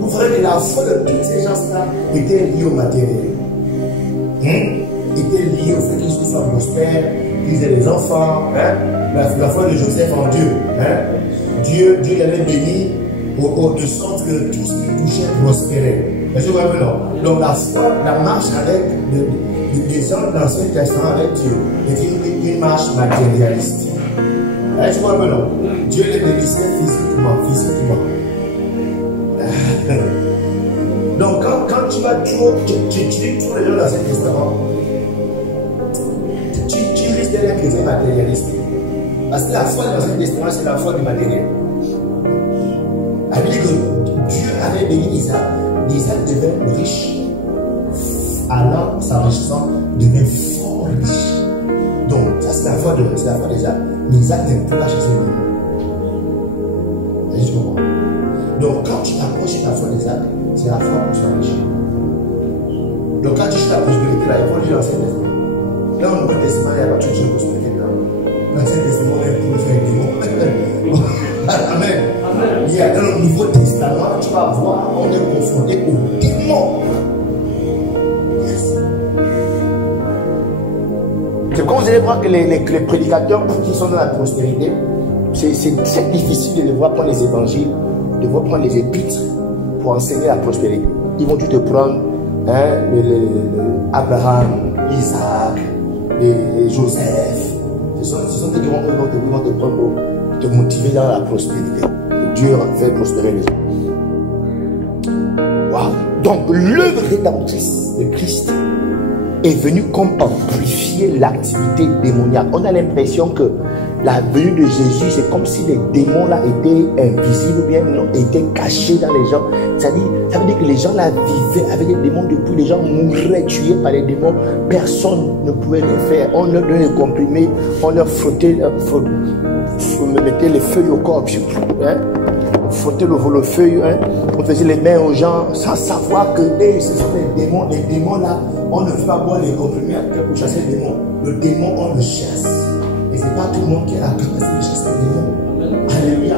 vous verrez que la foi de tous ces gens-là était liée au matériel. Était liée au fait qu'ils soient prospères, qu'ils aient des enfants. Hein? La foi de Joseph en Dieu. Hein? Dieu l'avait béni de sorte que tout ce qui touchait prospérait. Donc la foi, la marche avec des hommes dans l'Ancien Testament avec Dieu est une marche matérialiste. Tu vois maintenant, Dieu les bénissait physiquement. Donc quand tu vas tu lis tous les gens dans l'Ancien Testament, tu risques d'être un chrétien matérialiste. Parce que la foi de l'Ancien Testament, c'est la foi du matériel. Elle dit que Dieu avait béni Isaac. Isaac devait riche. Alors, s'enrichissant, devait fort riche. Donc, ça c'est la foi d'Isaac. Mais Isaac ne peut pas chasser les démons. Donc, quand tu t'approches de la foi d'Isaac, c'est la foi pour soit riche. Donc, quand tu cherches la prospérité, là, il faut lire l'Ancien Testament. Là, au Nouveau Testament, il n'y a pas de chose de prospérité. L'Ancien Testament, il y a tout le faire des démons. Amen. Il y a dans le Nouveau Testament, tu vas voir, on est confronté aux démons. Yes. C'est comme vous allez voir que les prédicateurs qui sont dans la prospérité, c'est très difficile de les voir prendre les évangiles, de voir prendre les épîtres pour enseigner la prospérité. Ils vont juste te prendre Abraham, Isaac, Joseph. Ce sont des gens qui vont te prendre pour te motiver dans la prospérité. Dieu fait prospérer les gens. Wow. Donc l'œuvre rédemptrice de Christ est venue comme amplifier l'activité démoniaque. On a l'impression que la venue de Jésus, c'est comme si les démons là étaient invisibles ou bien non, étaient cachés dans les gens. Ça veut dire que les gens là vivaient avec les démons depuis, les gens mouraient tués par les démons. Personne ne pouvait les faire. On leur donnait des comprimés, on leur frottait, on mettait les feuilles au corps, hein? On frottait le feuille, hein? On faisait les mains aux gens sans savoir que ce sont les démons. Les démons là, on ne peut pas boire les comprimés pour chasser les démons. Le démon, on le chasse. Et ce n'est pas tout le monde qui a la capacité de chasser les démons. Alléluia.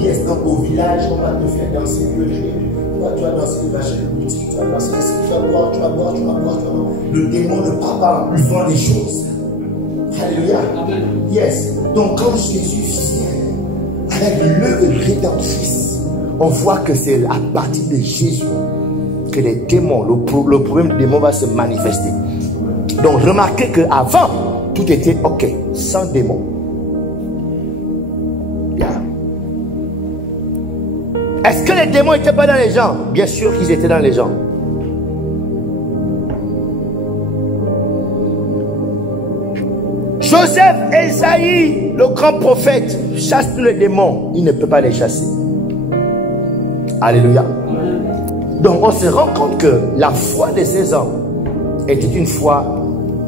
Yes, donc au village, on va te faire danser le jeu. Tu vas danser le machin de boutique, tu vas danser ici, tu vas boire. Le démon ne part pas en buvant les choses. Alléluia. Yes. Donc quand Jésus vient avec l'œuvre rédemptrice, on voit que c'est à partir de Jésus que les démons, le problème des démons va se manifester. Donc remarquez qu'avant, tout était ok, sans démons. Yeah. Est-ce que les démons n'étaient pas dans les gens? Bien sûr qu'ils étaient dans les gens. Joseph, Esaïe, le grand prophète, chasse tous les démons. Il ne peut pas les chasser. Alléluia. Donc on se rend compte que la foi de ces hommes était une foi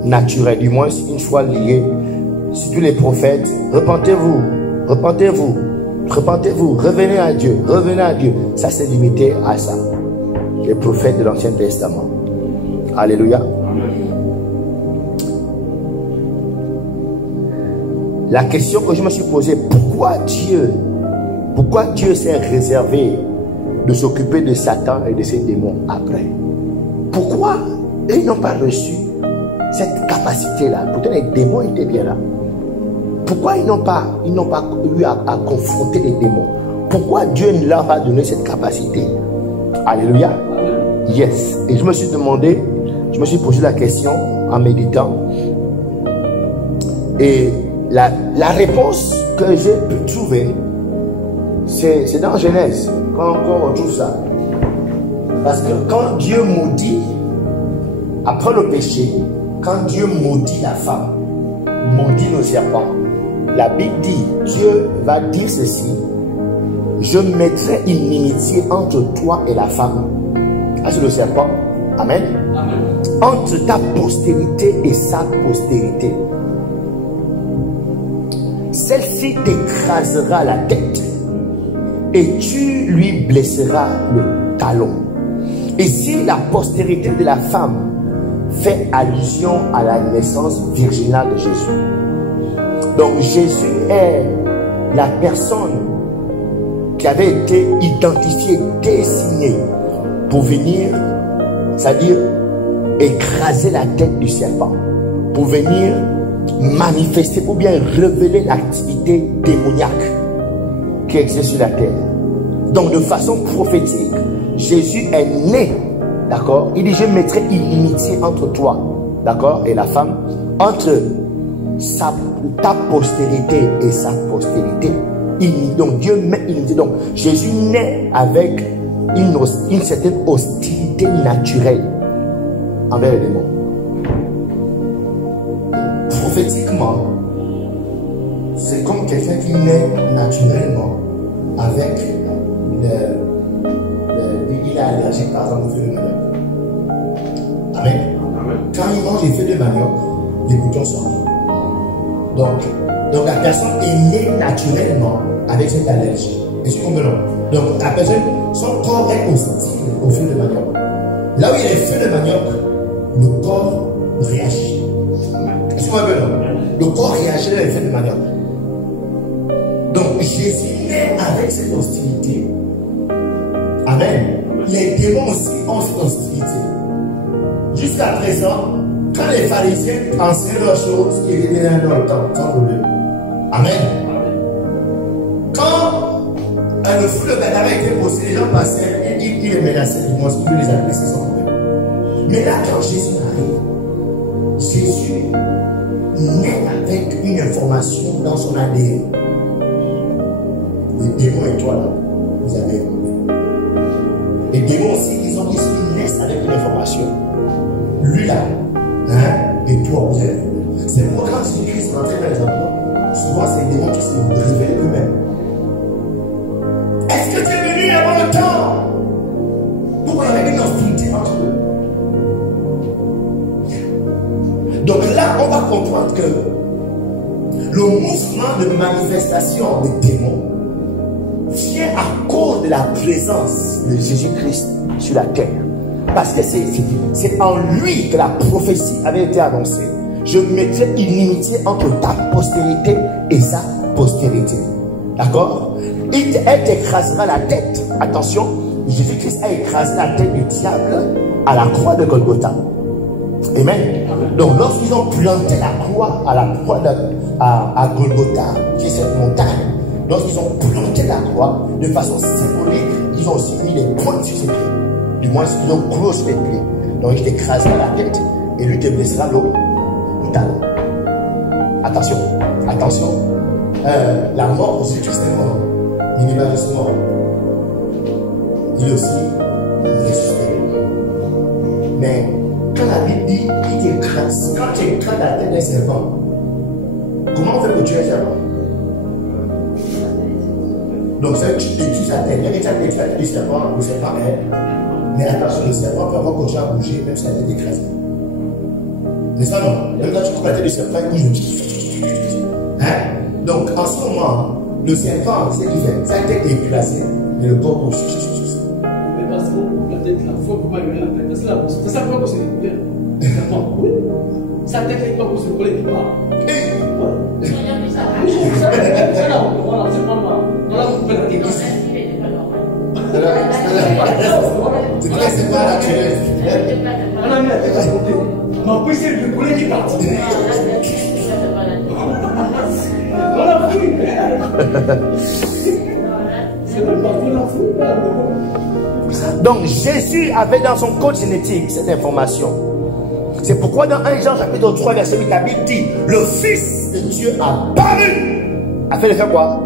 naturelle, du moins une foi liée. Surtout les prophètes, repentez-vous, repentez-vous. repentez-vous, revenez à Dieu, revenez à Dieu. Ça s'est limité à ça. Les prophètes de l'Ancien Testament. Alléluia. La question que je me suis posée, pourquoi Dieu s'est réservé de s'occuper de Satan et de ses démons après? Pourquoi ils n'ont pas reçu cette capacité-là? Pourtant les démons étaient bien là. Pourquoi ils n'ont pas eu à confronter les démons? Pourquoi Dieu ne leur a pas donné cette capacité? Alléluia. Yes. Et je me suis posé la question en méditant. Et la réponse que j'ai pu trouver, c'est dans Genèse, quand on trouve ça. Parce que quand Dieu maudit, après le péché, quand Dieu maudit la femme, maudit le serpent, la Bible dit, Dieu va dire ceci: je mettrai une inimitié entre toi et la femme. Ah, c'est le serpent. Amen. Amen. Entre ta postérité et sa postérité. Celle-ci t'écrasera la tête et tu lui blesseras le talon. Et si la postérité de la femme fait allusion à la naissance virginale de Jésus. Donc Jésus est la personne qui avait été identifiée, désignée pour venir, c'est-à-dire écraser la tête du serpent, pour venir manifester ou bien révéler l'activité démoniaque qui existe sur la terre. Donc de façon prophétique, Jésus est né, d'accord? Il dit: je mettrai une inimitié entre toi, d'accord, et la femme, entre ta postérité et sa postérité. Donc Dieu met une inimité. Donc Jésus naît avec une certaine hostilité naturelle envers les démons. Prophétiquement, c'est comme quelqu'un qui naît naturellement avec il est allergique par exemple au feu de manioc. Amen. Quand il mange les feux de manioc, les boutons sortent. Donc la personne est née naturellement avec cette allergie. Est-ce que vous comprenez? Donc la personne, son corps est hostile au feu de manioc. Là où il y a les feux de manioc, le corps réagit. Est-ce que vous comprenez? Le corps réagit à l'effet de manioc. Donc Jésus naît avec cette hostilité. Amen. Les démons aussi ont cette hostilité. Jusqu'à présent, quand les pharisiens enseignaient leurs choses, ils étaient dans le temps, sans problème. Amen. Quand le fou de Bethsaïda avait été posé, les gens passaient, ils les menaçaient, ils les appelaient sans problème. Mais là, quand Jésus arrive, Jésus naît avec une information dans son ADN. Les démons et toi là, vous avez compris. Les démons aussi, ils naissent avec une information. Lui là, et toi vous avez. C'est pourquoi quand Jésus-Christ rentrait dans les endroits, souvent c'est les démons qui se révèlent eux-mêmes. Est-ce que tu es venu avant le temps? Pourquoi il y avait une hostilité entre eux? Donc là, on va comprendre que le mouvement de manifestation des démons vient à cause de la présence de Jésus-Christ sur la terre. Parce que c'est en lui que la prophétie avait été annoncée. Je mettrai une inimitié entre ta postérité et sa postérité. D'accord? Elle t'écrasera la tête. Attention, Jésus-Christ a écrasé la tête du diable à la croix de Golgotha. Amen. Donc lorsqu'ils ont planté la croix à la croix à Golgotha, qui est cette montagne, lorsqu'ils ont planté la croix de façon symbolique, ils ont aussi mis les points sur ses pieds. Du moins, ils ont close les pieds. Donc il t'écrasera la tête et lui te blessera le talon. Attention, attention. La mort aussi, Christ est mort. Il n'est pas juste mort. Il est aussi ressuscité. Mais quand la Bible dit qu'il t'écrase, quand tu écrases la tête d'un serpent, comment on fait pour tuer un serpent? Donc ça, tu détruis sa tête. Il y a des gens qui détruisent la tête du serpent, le serpent est. Mais attention, le serpent peut avoir continué à bouger, même si la tête est écrasée. N'est-ce pas non? Même quand tu coupes la tête du serpent, il bouge. Hein? Donc en ce moment, Le serpent, c'est ce qu'il fait. Sa tête est écrasée. Et le corps bouge. Mais parce que la tête, la foi, comment il la tête? C'est ça pourquoi c'est le serpent. Oui. Sa tête est pas pour se coller qui parle. C'est là, voilà, c'est pas mal. Voilà, vous pouvez la tête. C'est pas naturel. On a mis la tête à côté. On a poussé le collet qui part. On a fouillé. C'est même pas qu'on a fouillé. Donc Jésus avait dans son code génétique cette information. C'est pourquoi dans 1 Jean chapitre 3 verset 8, la Bible dit, le Fils de Dieu a paru afin de faire quoi?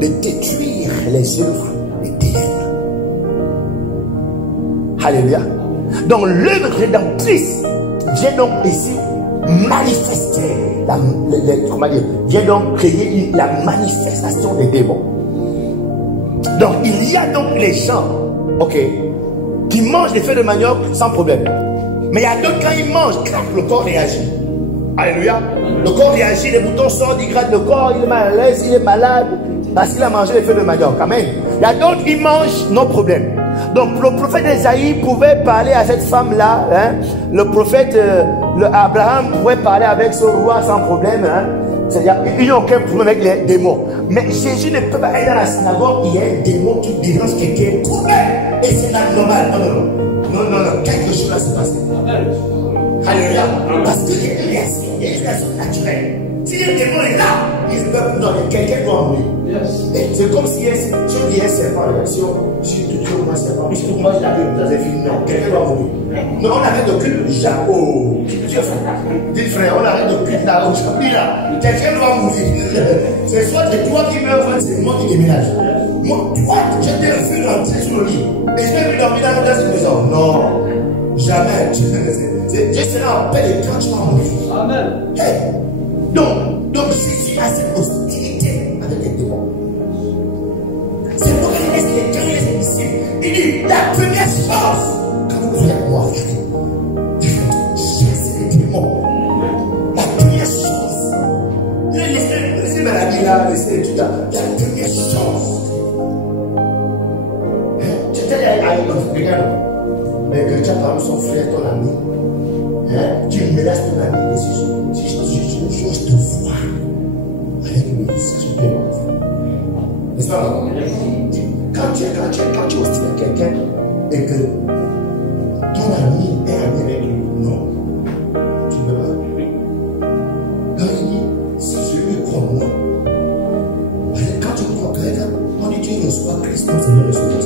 De détruire les œuvres des ténèbres. Alléluia. Donc l'œuvre rédemptrice vient donc ici manifester, vient donc créer la manifestation des démons. Donc il y a donc les gens, ok, qui mangent des feuilles de manioc sans problème. Mais il y a d'autres, quand ils mangent, crac, le corps réagit. Alléluia. Le corps réagit, les boutons sortent, ils grattent le corps, il est mal à l'aise, il est malade, parce qu'il a mangé les feuilles de manioc. Amen. Il y a d'autres qui mangent, non problème. Donc le prophète Esaïe pouvait parler à cette femme-là. Hein. Le prophète Abraham pouvait parler avec ce roi sans problème. Hein. C'est-à-dire, ils n'ont aucun problème avec les démons. Mais Jésus ne peut pas aller dans la synagogue, il y a un démon qui dérange quelqu'un. Et c'est normal. Non, quelque chose là se passe. Alléluia. Parce qu'il y a une raison naturelle. Si le démon est là, quelqu'un doit mourir. C'est comme si on dit un serpent, si tu trouves un serpent, si tu trouves un serpent, non, quelqu'un doit mourir. Non, on arrête de culte Dites frère, on arrête de culte là, là. Quelqu'un doit mourir. C'est soit c'est toi qui meurs, c'est moi qui déménage. Moi, toi, je t'ai vu rentrer sur le lit. Et je t'ai vu dormir dans cette maison. Non, jamais. Je serai en paix et quand tu vas mourir. Amen. Hey. Donc Jésus a cette hostilité avec les démons. C'est pourquoi il laisse les disciples. Il dit, la première chose, quand vous croyez à moi, chasser les démons. La première chose. Laissez maladie là, laissez tout ça. La première chose. J'étais à une regarde. Mais que tu as parlé son frère, ton ami. Tu menaces ton ami. Si je te vois avec lui, si je te vois. N'est-ce pas? Quand tu es hostile à quelqu'un et que ton ami est ami avec lui, non, tu ne peux pas. Quand il dit, si je lui crois moi, quand tu crois quelqu'un, quand tu reçois Christ, ton Seigneur le Seigneur,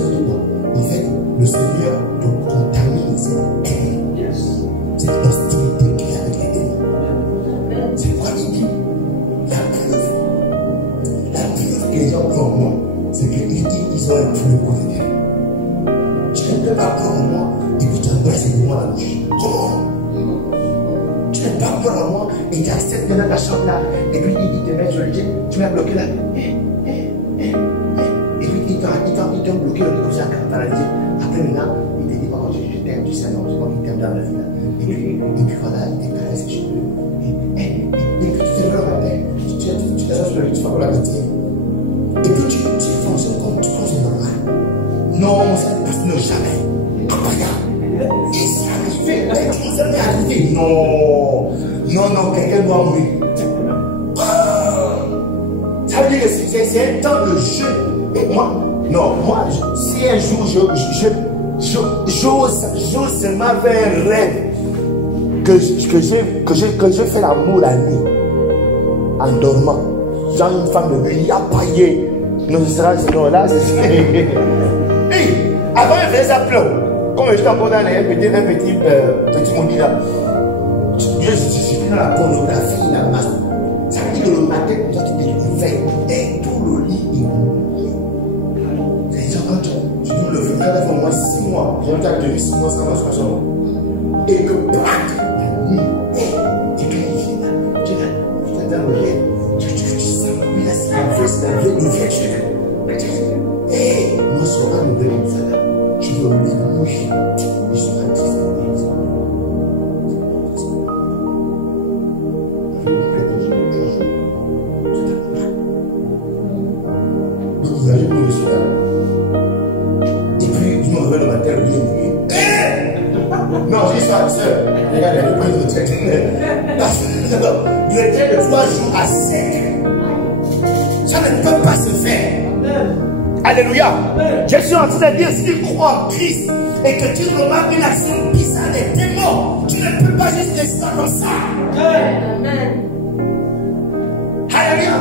en fait, le Seigneur te contamine cette haine, cette hostilité qu'il y a avec les démons. C'est quoi il dit? La preuve que les gens croient en moi, c'est qu'ils disent qu'ils ont un plus pour venir. Tu ne peux pas croire en moi et puis tu embrasses les démons à la bouche. Comment? Tu ne peux pas croire en moi et tu acceptes dans ta chambre là et puis il te met sur le lit, tu m'as bloqué là. Et puis il t'a bloqué le lit comme ça quand t'as la dit. Après maintenant, il te dit, oh, je t'aime, tu sais, non, c'est moi qui t'aime dans la vie. Et puis voilà, il te caresse les cheveux. Et puis tu te lèves le matin, tu t'assois sur le lit, tu vas pour la métier. Et puis tu fonctionnes comme tu penses normal. Non, ça ne passe jamais. Regarde, il s'est arrivé, ça m'est arrivé. Non, quelqu'un doit mourir. Ça veut dire que c'est un temps de jeu. Et moi, si un jour j'ose seulement faire un rêve que je fais l'amour la nuit en dormant. Genre une femme de nuit, appaillée. Non, ce sera sinon là, c'est ça. Et avant, il faisait ça plein. Comme j'étais encore dans un petit monde là. Je suis dans la pornographie, la masse. Ça veut dire que le matin, quand tu te réveilles, et tout le lit est mouillé. C'est-à-dire, quand tu le fais, quand tu as au moins 6 mois, j'ai tenu 6 mois sans menstruation. Et que, plaque, la nuit, et tu es là, tu es dans le lit. Tu sens, oui, là, c'est un vrai, une vraie chose. Et moi, je serai pas nouvelle comme ça là. Je veux me mouiller. Je suis pas triste. commentaire, oui. Non, j'ai ça, sœur. Regardez, le point de retraite. Du retrait de 3 jours à 5. Ça ne peut pas se faire. Alléluia. Je suis en train de dire, si tu crois en Christ et que tu remarques une action bizarre des démons, tu ne peux pas juste rester dans ça. Amen. Alléluia.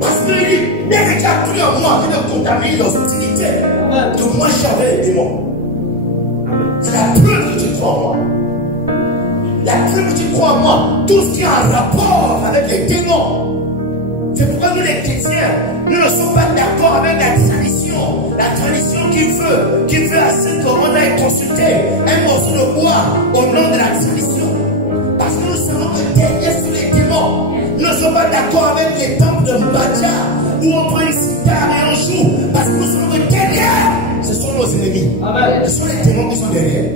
Parce que il dit, dès que tu as cru en moi, tu ne contamines l'hostilité. Que moi j'avais les démons. C'est la preuve que tu crois en moi. La preuve que tu crois en moi. Tout ce qui a un rapport avec les démons. C'est pourquoi nous les chrétiens, nous ne sommes pas d'accord avec la tradition. La tradition qui veut à ce qu'on aille consulter un morceau de bois au nom de la tradition. Parce que nous savons que derrière sont les démons. Nous ne sommes pas d'accord avec les temples de Mbadja où on prend une cithare et on joue. Parce que nous savons que derrière, ce sont nos ennemis. Amen. Ce sont les démons qui sont derrière.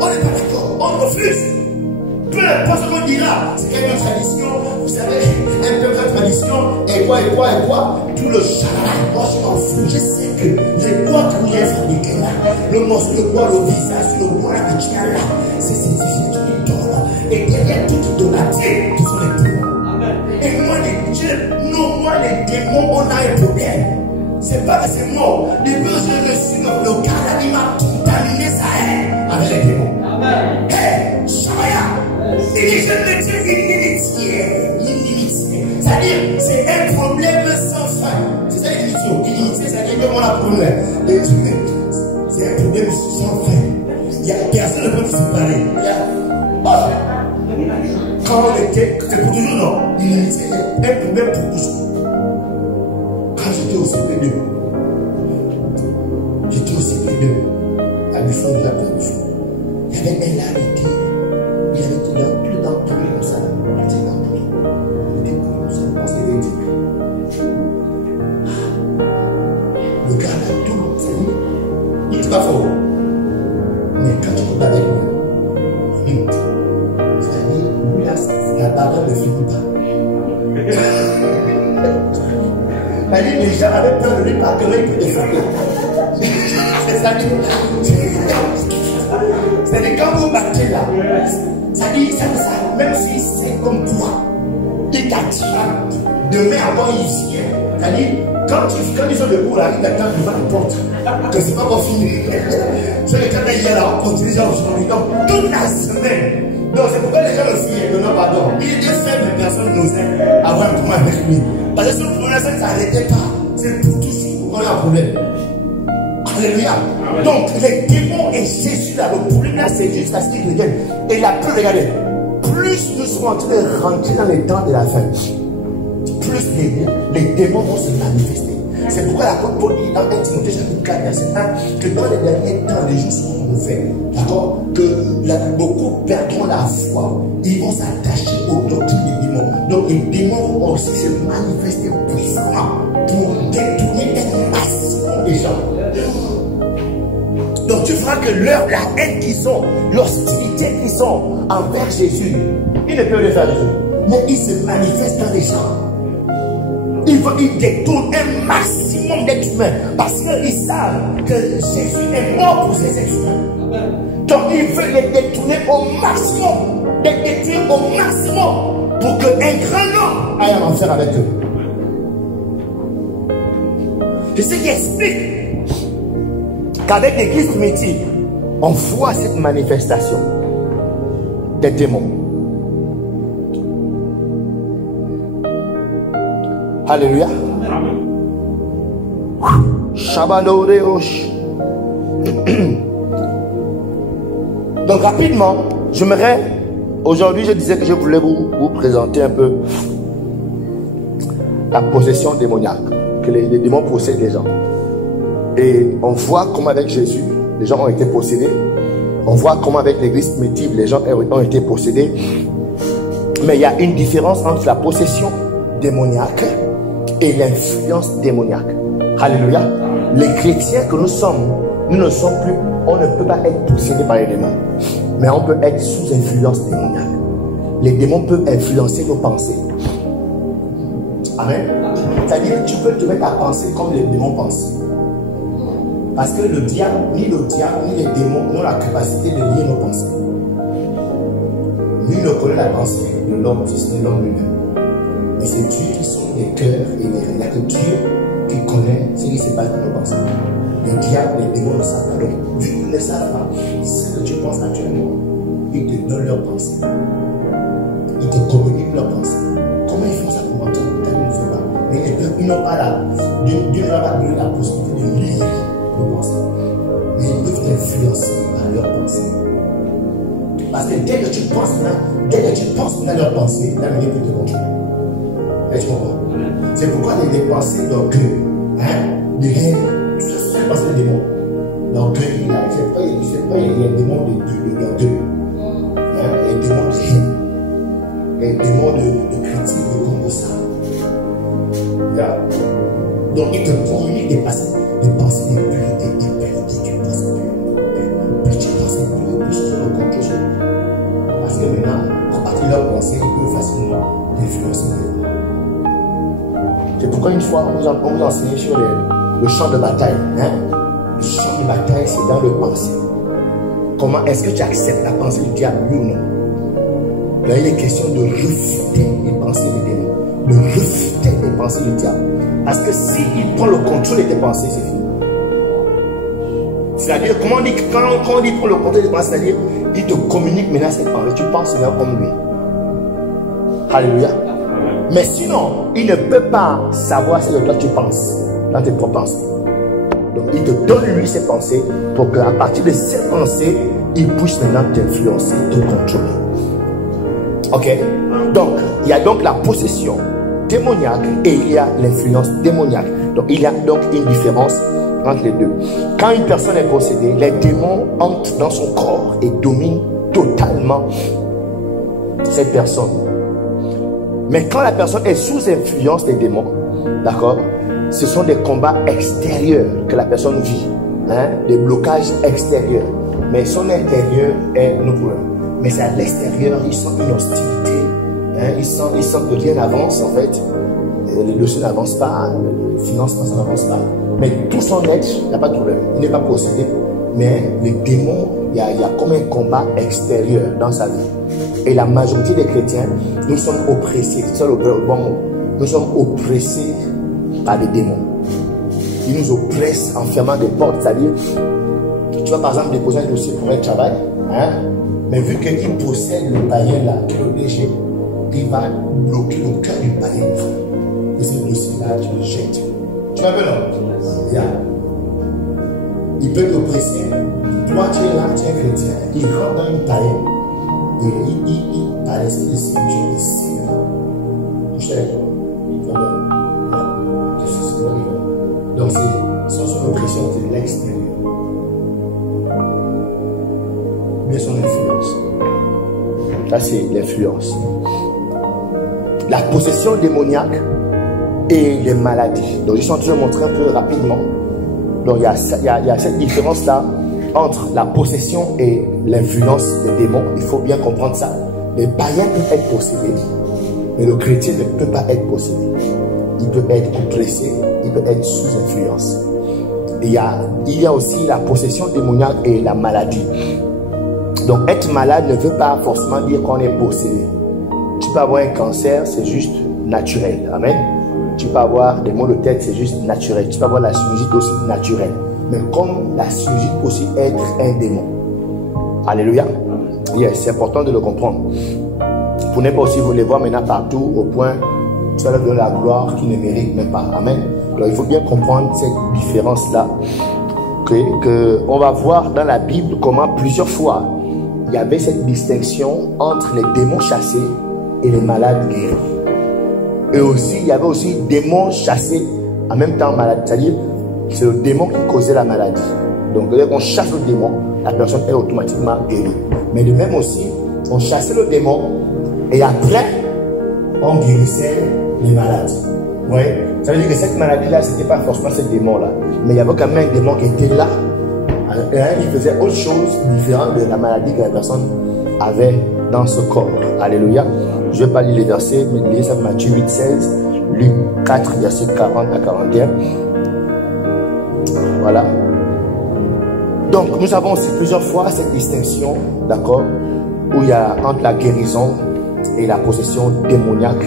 On n'est pas d'accord, on refuse. Peu importe ce qu'on dira, c'est qu'il y a une tradition, vous savez, un peu de tradition, et quoi. Tout le chalala, moi je m'en fous. Je sais que les bois que vous avez fabriqués là, le morceau de bois, le visage, le bois là que tu as là, c'est tout qui dort là. Et derrière tout idolâtrie, ce sont les démons. Et moi, les démons, on a un problème. C'est pas que c'est moi. Depuis que j'ai reçu le gars, il m'a contaminé ça avec les démons. Hey, Shabaya! Il dit, je me dis inimitié. C'est-à-dire, c'est un problème sans fin. C'est ça l'inimitié. L'inimitié, c'est-à-dire que mon problème. C'est un problème sans fin. Il y a personne ne peut se séparer. Quand on était, c'est pour toujours, non. L'inimitié est un problème pour toujours. Quand j'étais au CP2, à Buffon, de la Buffon, il y avait un là qui il avait tout le temps comme ça. Il était comme ça. Parce qu'il était. Le gars là, tout, ça dit, il n'était pas fort. Mais quand tu comptes avec lui, c'est-à-dire, lui là, la bagarre ne finit pas. Les gens avaient peur de lui parce qu'il peut défendre. C'est-à-dire, quand vous battez là, ça dit, ça, même si c'est comme toi, il t'attire. Demain avant, il vient. C'est-à-dire, quand ils sont debout là, ils t'attendent devant la porte. Que c'est pas encore fini. C'est le cas d'ailleurs là, on continue aujourd'hui. Donc, toute la semaine. Donc, c'est pourquoi les gens le fient. Non, pardon. Il était faible, mais personne n'osait avoir un problème avec lui. Parce que ce problème, ça ne s'arrêtait pas. C'est pour toujours qu'on a un problème. Alléluia. Donc, les démons et Jésus là, le problème là, c'est juste parce qu'ils reviennent. Et la preuve, regardez, plus nous serons en train de rentrer dans les temps de la fin, plus les démons vont se manifester. C'est pourquoi l'apôtre Paul dit dans 1 Timothée chapitre 4, verset 1, que dans les derniers temps, les jours seront mauvais. D'accord? Que beaucoup perdront la foi. Ils vont s'attacher aux doctrines des démons. Donc les démons vont aussi se manifester puissamment pour détourner un maximum des gens. Donc tu feras que la haine qu'ils ont, l'hostilité qu'ils ont envers Jésus, ils ne peuvent le faire Jésus. Mais ils se manifestent dans les gens. Ils détournent un maximum d'êtres humains parce qu'ils savent que Jésus est mort pour ces êtres humains. Donc ils veulent les détourner au maximum, les détruire au maximum pour qu'un grand homme aille en enfer avec eux. C'est ce qui explique qu'avec l'église primitive, on voit cette manifestation des démons. Alléluia. Donc rapidement, aujourd'hui je disais que je voulais vous présenter un peu la possession démoniaque, que les démons possèdent les gens. Et on voit comment avec Jésus, les gens ont été possédés. On voit comment avec l'église primitive, les gens ont été possédés. Mais il y a une différence entre la possession démoniaque et l'influence démoniaque. Alléluia. Les chrétiens que nous sommes, nous ne sommes plus, on ne peut pas être possédé par les démons. Mais on peut être sous influence démoniaque. Les démons peuvent influencer nos pensées. Amen. C'est-à-dire que tu peux te mettre à penser comme les démons pensent. Parce que le diable, ni les démons n'ont la capacité de lire nos pensées. Nul ne connaît la pensée de l'homme, si ce n'est l'homme lui-même. Mais c'est Dieu qui sonde les cœurs et les reins. Il n'y a que Dieu qui connaît ce qui se passe dans nos pensées. Le diable, les démons ne savent pas. Donc, vu qu'ils ne savent pas, ce que tu penses actuellement, ils te donnent leurs pensées. Ils te communiquent leurs pensées. Comment ils font ça pour entendre? Ils ne font pas. Mais ils n'ont pas Dieu ne va pas donner la possibilité de lire nos pensées. Mais ils peuvent t'influencer par leurs pensées. Parce que dès que tu penses dans leurs pensées, la manière peut te contrôler. Et tu comprends? C'est pourquoi les pensées d'orgueil, de haine, tout ça, c'est parce que les démons. L'orgueil, il y a des démons d'orgueil. Il y a des démons de haine. Il y a des démons de critique, de conversation. Donc, il te communique des pensées de pureté, tu penses plus tu penses plus, plus tu le contrôles. Parce que maintenant, à partir de leurs pensées, ils peuvent facilement influencer. C'est pourquoi une fois, on vous enseigne sur le champ de bataille. Le champ de bataille, c'est dans le pensée. Comment est-ce que tu acceptes la pensée du diable, oui ou non? Là, il est question de refuter les pensées du démon. De refuter les pensées du diable. Parce que s'il prend le contrôle de tes pensées, c'est fini. C'est-à-dire, quand on dit prend le contrôle de tes pensées, c'est-à-dire, il te communique maintenant cette pensée. Tu penses bien comme lui. Alléluia. Mais sinon, il ne peut pas savoir ce que toi tu penses dans tes propres pensées. Donc, il te donne lui ses pensées pour qu'à partir de ces pensées, il puisse maintenant t'influencer, te contrôler. Ok? Donc, il y a donc la possession démoniaque et il y a l'influence démoniaque. Donc, il y a donc une différence entre les deux. Quand une personne est possédée, les démons entrent dans son corps et dominent totalement cette personne. Mais quand la personne est sous influence des démons, d'accord, ce sont des combats extérieurs que la personne vit, des blocages extérieurs. Mais son intérieur est nos problèmes. Mais c'est à l'extérieur, ils sentent une hostilité, ils sentent que rien n'avance en fait. Le dossier n'avance pas, le financement ça n'avance pas. Mais tout son être, il n'y a pas de problème. Il n'est pas possédé. Mais les démons, il y a comme un combat extérieur dans sa vie. Et la majorité des chrétiens, nous sommes oppressés. C'est le bon mot. Nous sommes oppressés par des démons. Ils nous oppressent en fermant des portes. C'est-à-dire, tu vas par exemple déposer un dossier pour un travail, mais vu qu'il possède le païen là, qui est le DG, il va bloquer le cœur du païen. Et ce dossier-là, tu le jettes. Tu vas bien, non? Il peut t'oppresser. Toi, tu es là, tu es chrétien. Il rentre dans une païenne. Et il par l'esprit de Dieu, tu es ici. Je sais pas. Donc, c'est son oppression de l'extérieur. Mais son influence. Ça, c'est l'influence. La possession démoniaque et les maladies. Donc, je suis en train de montrer un peu rapidement. Donc, il y a cette différence-là entre la possession et l'influence des démons. Il faut bien comprendre ça. Les païens peuvent être possédés, mais le chrétien ne peut pas être possédé. Il peut être oppressé, il peut être sous influence. Et il y a aussi la possession démoniaque et la maladie. Donc, être malade ne veut pas forcément dire qu'on est possédé. Tu peux avoir un cancer, c'est juste naturel. Amen. Tu peux avoir des maux de tête, c'est juste naturel. Tu peux avoir la sinusite aussi naturelle. Mais comme la sinusite peut aussi être un démon. Alléluia. Yes, c'est important de le comprendre. Vous n'êtes pas aussi, vous les voir maintenant partout au point de leur donner la gloire qu'ils ne méritent même pas. Amen. Alors il faut bien comprendre cette différence-là. On va voir dans la Bible comment plusieurs fois il y avait cette distinction entre les démons chassés et les malades guéris. Et aussi, il y avait aussi démons chassés en même temps malades. C'est-à-dire, c'est le démon qui causait la maladie. Donc, dès qu'on chasse le démon, la personne est automatiquement guérie. Mais de même aussi, on chassait le démon et après, on guérissait les malades. Oui. Ça veut dire que cette maladie-là, ce n'était pas forcément ce démon-là. Mais il y avait quand même un démon qui était là. Il faisait autre chose différente de la maladie que la personne avait dans ce corps. Alléluia. Je ne vais pas lire les versets, mais lisez ça Matthieu 8, 16, Luc 4, verset 40 à 41. Voilà. Donc, nous avons aussi plusieurs fois cette distinction, d'accord, où il y a entre la guérison et la possession démoniaque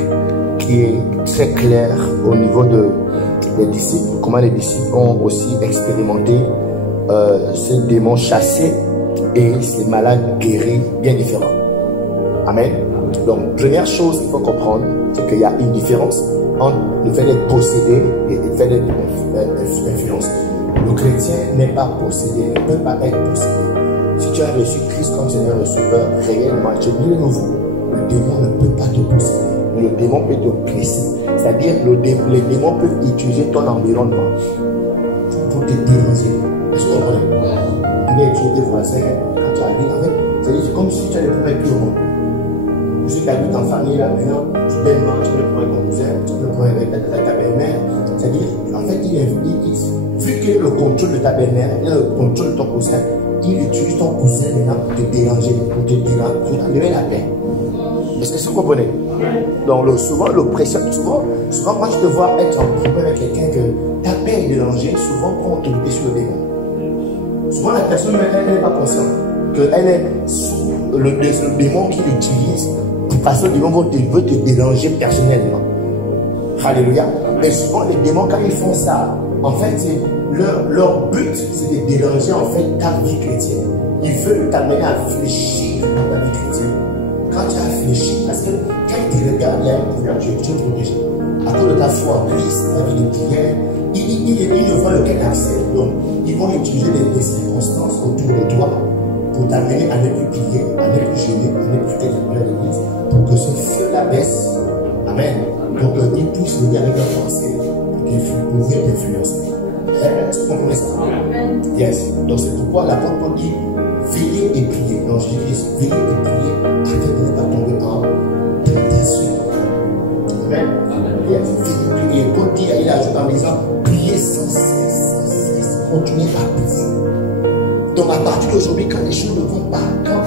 qui est très claire au niveau des disciples. Comment les disciples ont aussi expérimenté ces démons chassés et ces malades guéris, bien différents. Amen. Donc, première chose qu'il faut comprendre, c'est qu'il y a une différence entre le fait d'être possédé et le fait d'être influencé. Le chrétien n'est pas possédé, ne peut pas être possédé. Si tu as reçu Christ comme Seigneur et Sauveur, réellement, tu es né de nouveau. Le démon ne peut pas te posséder, mais le démon peut te blesser. C'est-à-dire, les démons peuvent utiliser ton environnement pour te déranger. Est-ce que vous comprenez? Tu peux utiliser tes voisins quand tu arrives. En fait, c'est comme si tu allais pour mettre tout le monde. Si tu habites en famille, là, maintenant, tu peux manger, tu peux prendre ton cousin, tu peux prendre ta belle-mère. C'est-à-dire, en fait, vu que le contrôle de ta belle-mère, le contrôle de ton cousin, il utilise ton cousin maintenant pour te déranger, pour t'enlever la paix. Est-ce que vous comprenez? Donc, souvent, l'oppression, souvent, quand tu te vois être en problème avec quelqu'un que ta paix est dérangée, souvent, on te met sur le démon. Souvent, la personne, elle n'est pas consciente qu'elle est sous le démon qui l'utilise. Parce que le démon veut te déranger personnellement. Alléluia. Mais souvent, les démons, quand ils font ça, en fait, leur but, c'est de déranger en fait ta vie chrétienne. Ils veulent t'amener à fléchir dans ta vie chrétienne. Quand tu as fléchi, parce que quand ils te regardent, il y a une couverture, tu es protégé. À cause de ta foi en Christ, ta vie de prière, ils ne voient aucun accès. Donc, ils vont utiliser des circonstances autour de toi pour t'amener à ne plus prier, à ne plus gêner, à ne plus être dans l'église, pour que ce feu-là baisse. Amen. Donc, ils poussent le gars avec leur pensée pour pouvoir t'influencer. Tu comprends ça? Yes. Donc, c'est pourquoi l'apôtre dit veillez et priez. Donc, je dis veillez et priez afin de ne pas tomber en tentation. Amen. Yes. Veillez et priez. Paul dit, il ajoute en disant priez sans cesse, continuez à prier. Donc à partir d'aujourd'hui, quand les choses ne vont pas, quand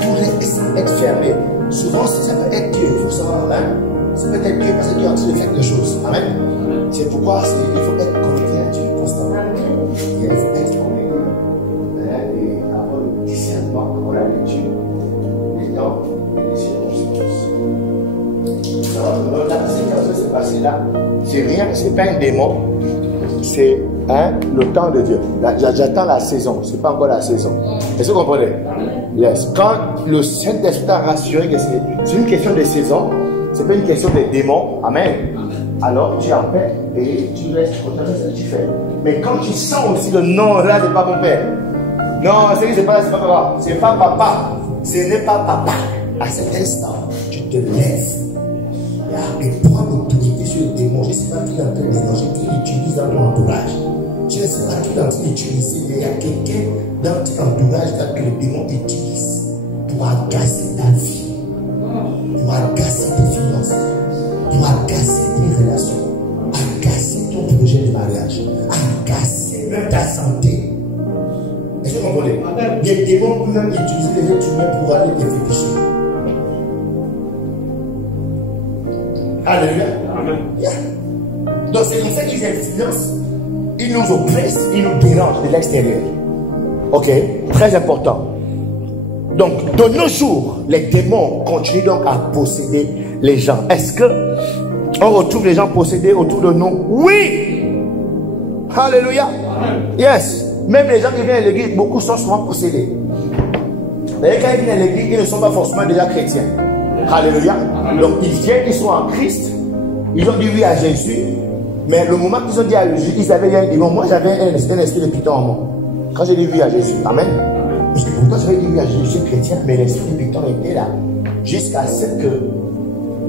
tout semble être fermé, souvent ça peut être Dieu, il faut savoir, hein? Ça peut être Dieu parce que Dieu est en train de faire quelque chose. Amen. C'est pourquoi il faut être connecté à Dieu constamment. Il faut être connecté et avoir le discernement pour la lecture, les temps et les circonstances. La séquence qui s'est passée là, c'est rien, c'est pas un démon, c'est le temps de Dieu. J'attends la saison, c'est pas encore la saison. Est-ce que vous comprenez? Yes. Quand le Saint-Esprit a rassuré que c'est une question de saison, c'est pas une question de démons, amen. Alors tu es en paix et tu restes content de ce que tu fais. Mais quand tu sens aussi que non, là c'est pas mon père, non, c'est pas papa, c'est pas papa, ce n'est pas papa. À cet instant, tu te lèves et prends l'autorité sur le démon. Je ne sais pas qui est en train de mélanger, qui l'utilise dans ton entourage. Je ne sais pas qui est en train d'utiliser, mais il y a quelqu'un dans ton entourage que le démon utilise pour agacer ta vie, pour agacer tes finances, pour agacer tes relations, agacer ton projet de mariage, agacer même ta santé. Est-ce que vous comprenez? Les démons peuvent même utiliser les êtres humains pour aller te faire pécher. Alléluia. Amen. Yeah. Donc c'est comme ça qu'ils influencent, ils nous oppressent, ils nous dérangent de l'extérieur. Ok, très important. Donc de nos jours, les démons continuent donc à posséder les gens. Est-ce que on retrouve les gens possédés autour de nous? Oui. Alléluia. Amen. Yes. Même les gens qui viennent à l'église, beaucoup sont souvent possédés. D'ailleurs, quand ils viennent à l'église, ils ne sont pas forcément déjà chrétiens. Alléluia. Donc ils viennent, ils sont en Christ, ils ont dit oui à Jésus, mais le moment qu'ils ont dit à Jésus, ils avaient un démon. Moi j'avais un esprit de python en moi. Quand j'ai dit oui à Jésus, amen. Parce que pourquoi j'avais dit oui à Jésus, je suis chrétien, mais l'esprit de python était là, jusqu'à ce que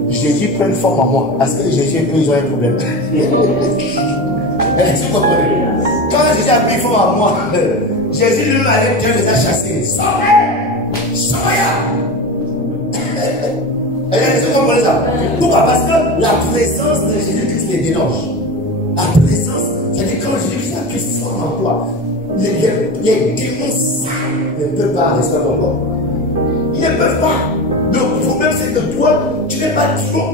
Jésus prenne forme en moi. Parce que Jésus et eux, ils ont un problème. Est-ce que vous comprenez? Quand Jésus a pris forme en moi, Jésus lui-même allait, Dieu les a chassés. Sortez! Sortez! Est-ce que vous comprenez ça? Pourquoi? Parce que la présence de Jésus-Christ les dérange. La présence, c'est-à-dire quand Jésus-Christ a pris forme en toi, les démons sales ne peuvent pas rester à ton corps. Ils ne peuvent pas. Le problème, c'est que toi, tu n'es pas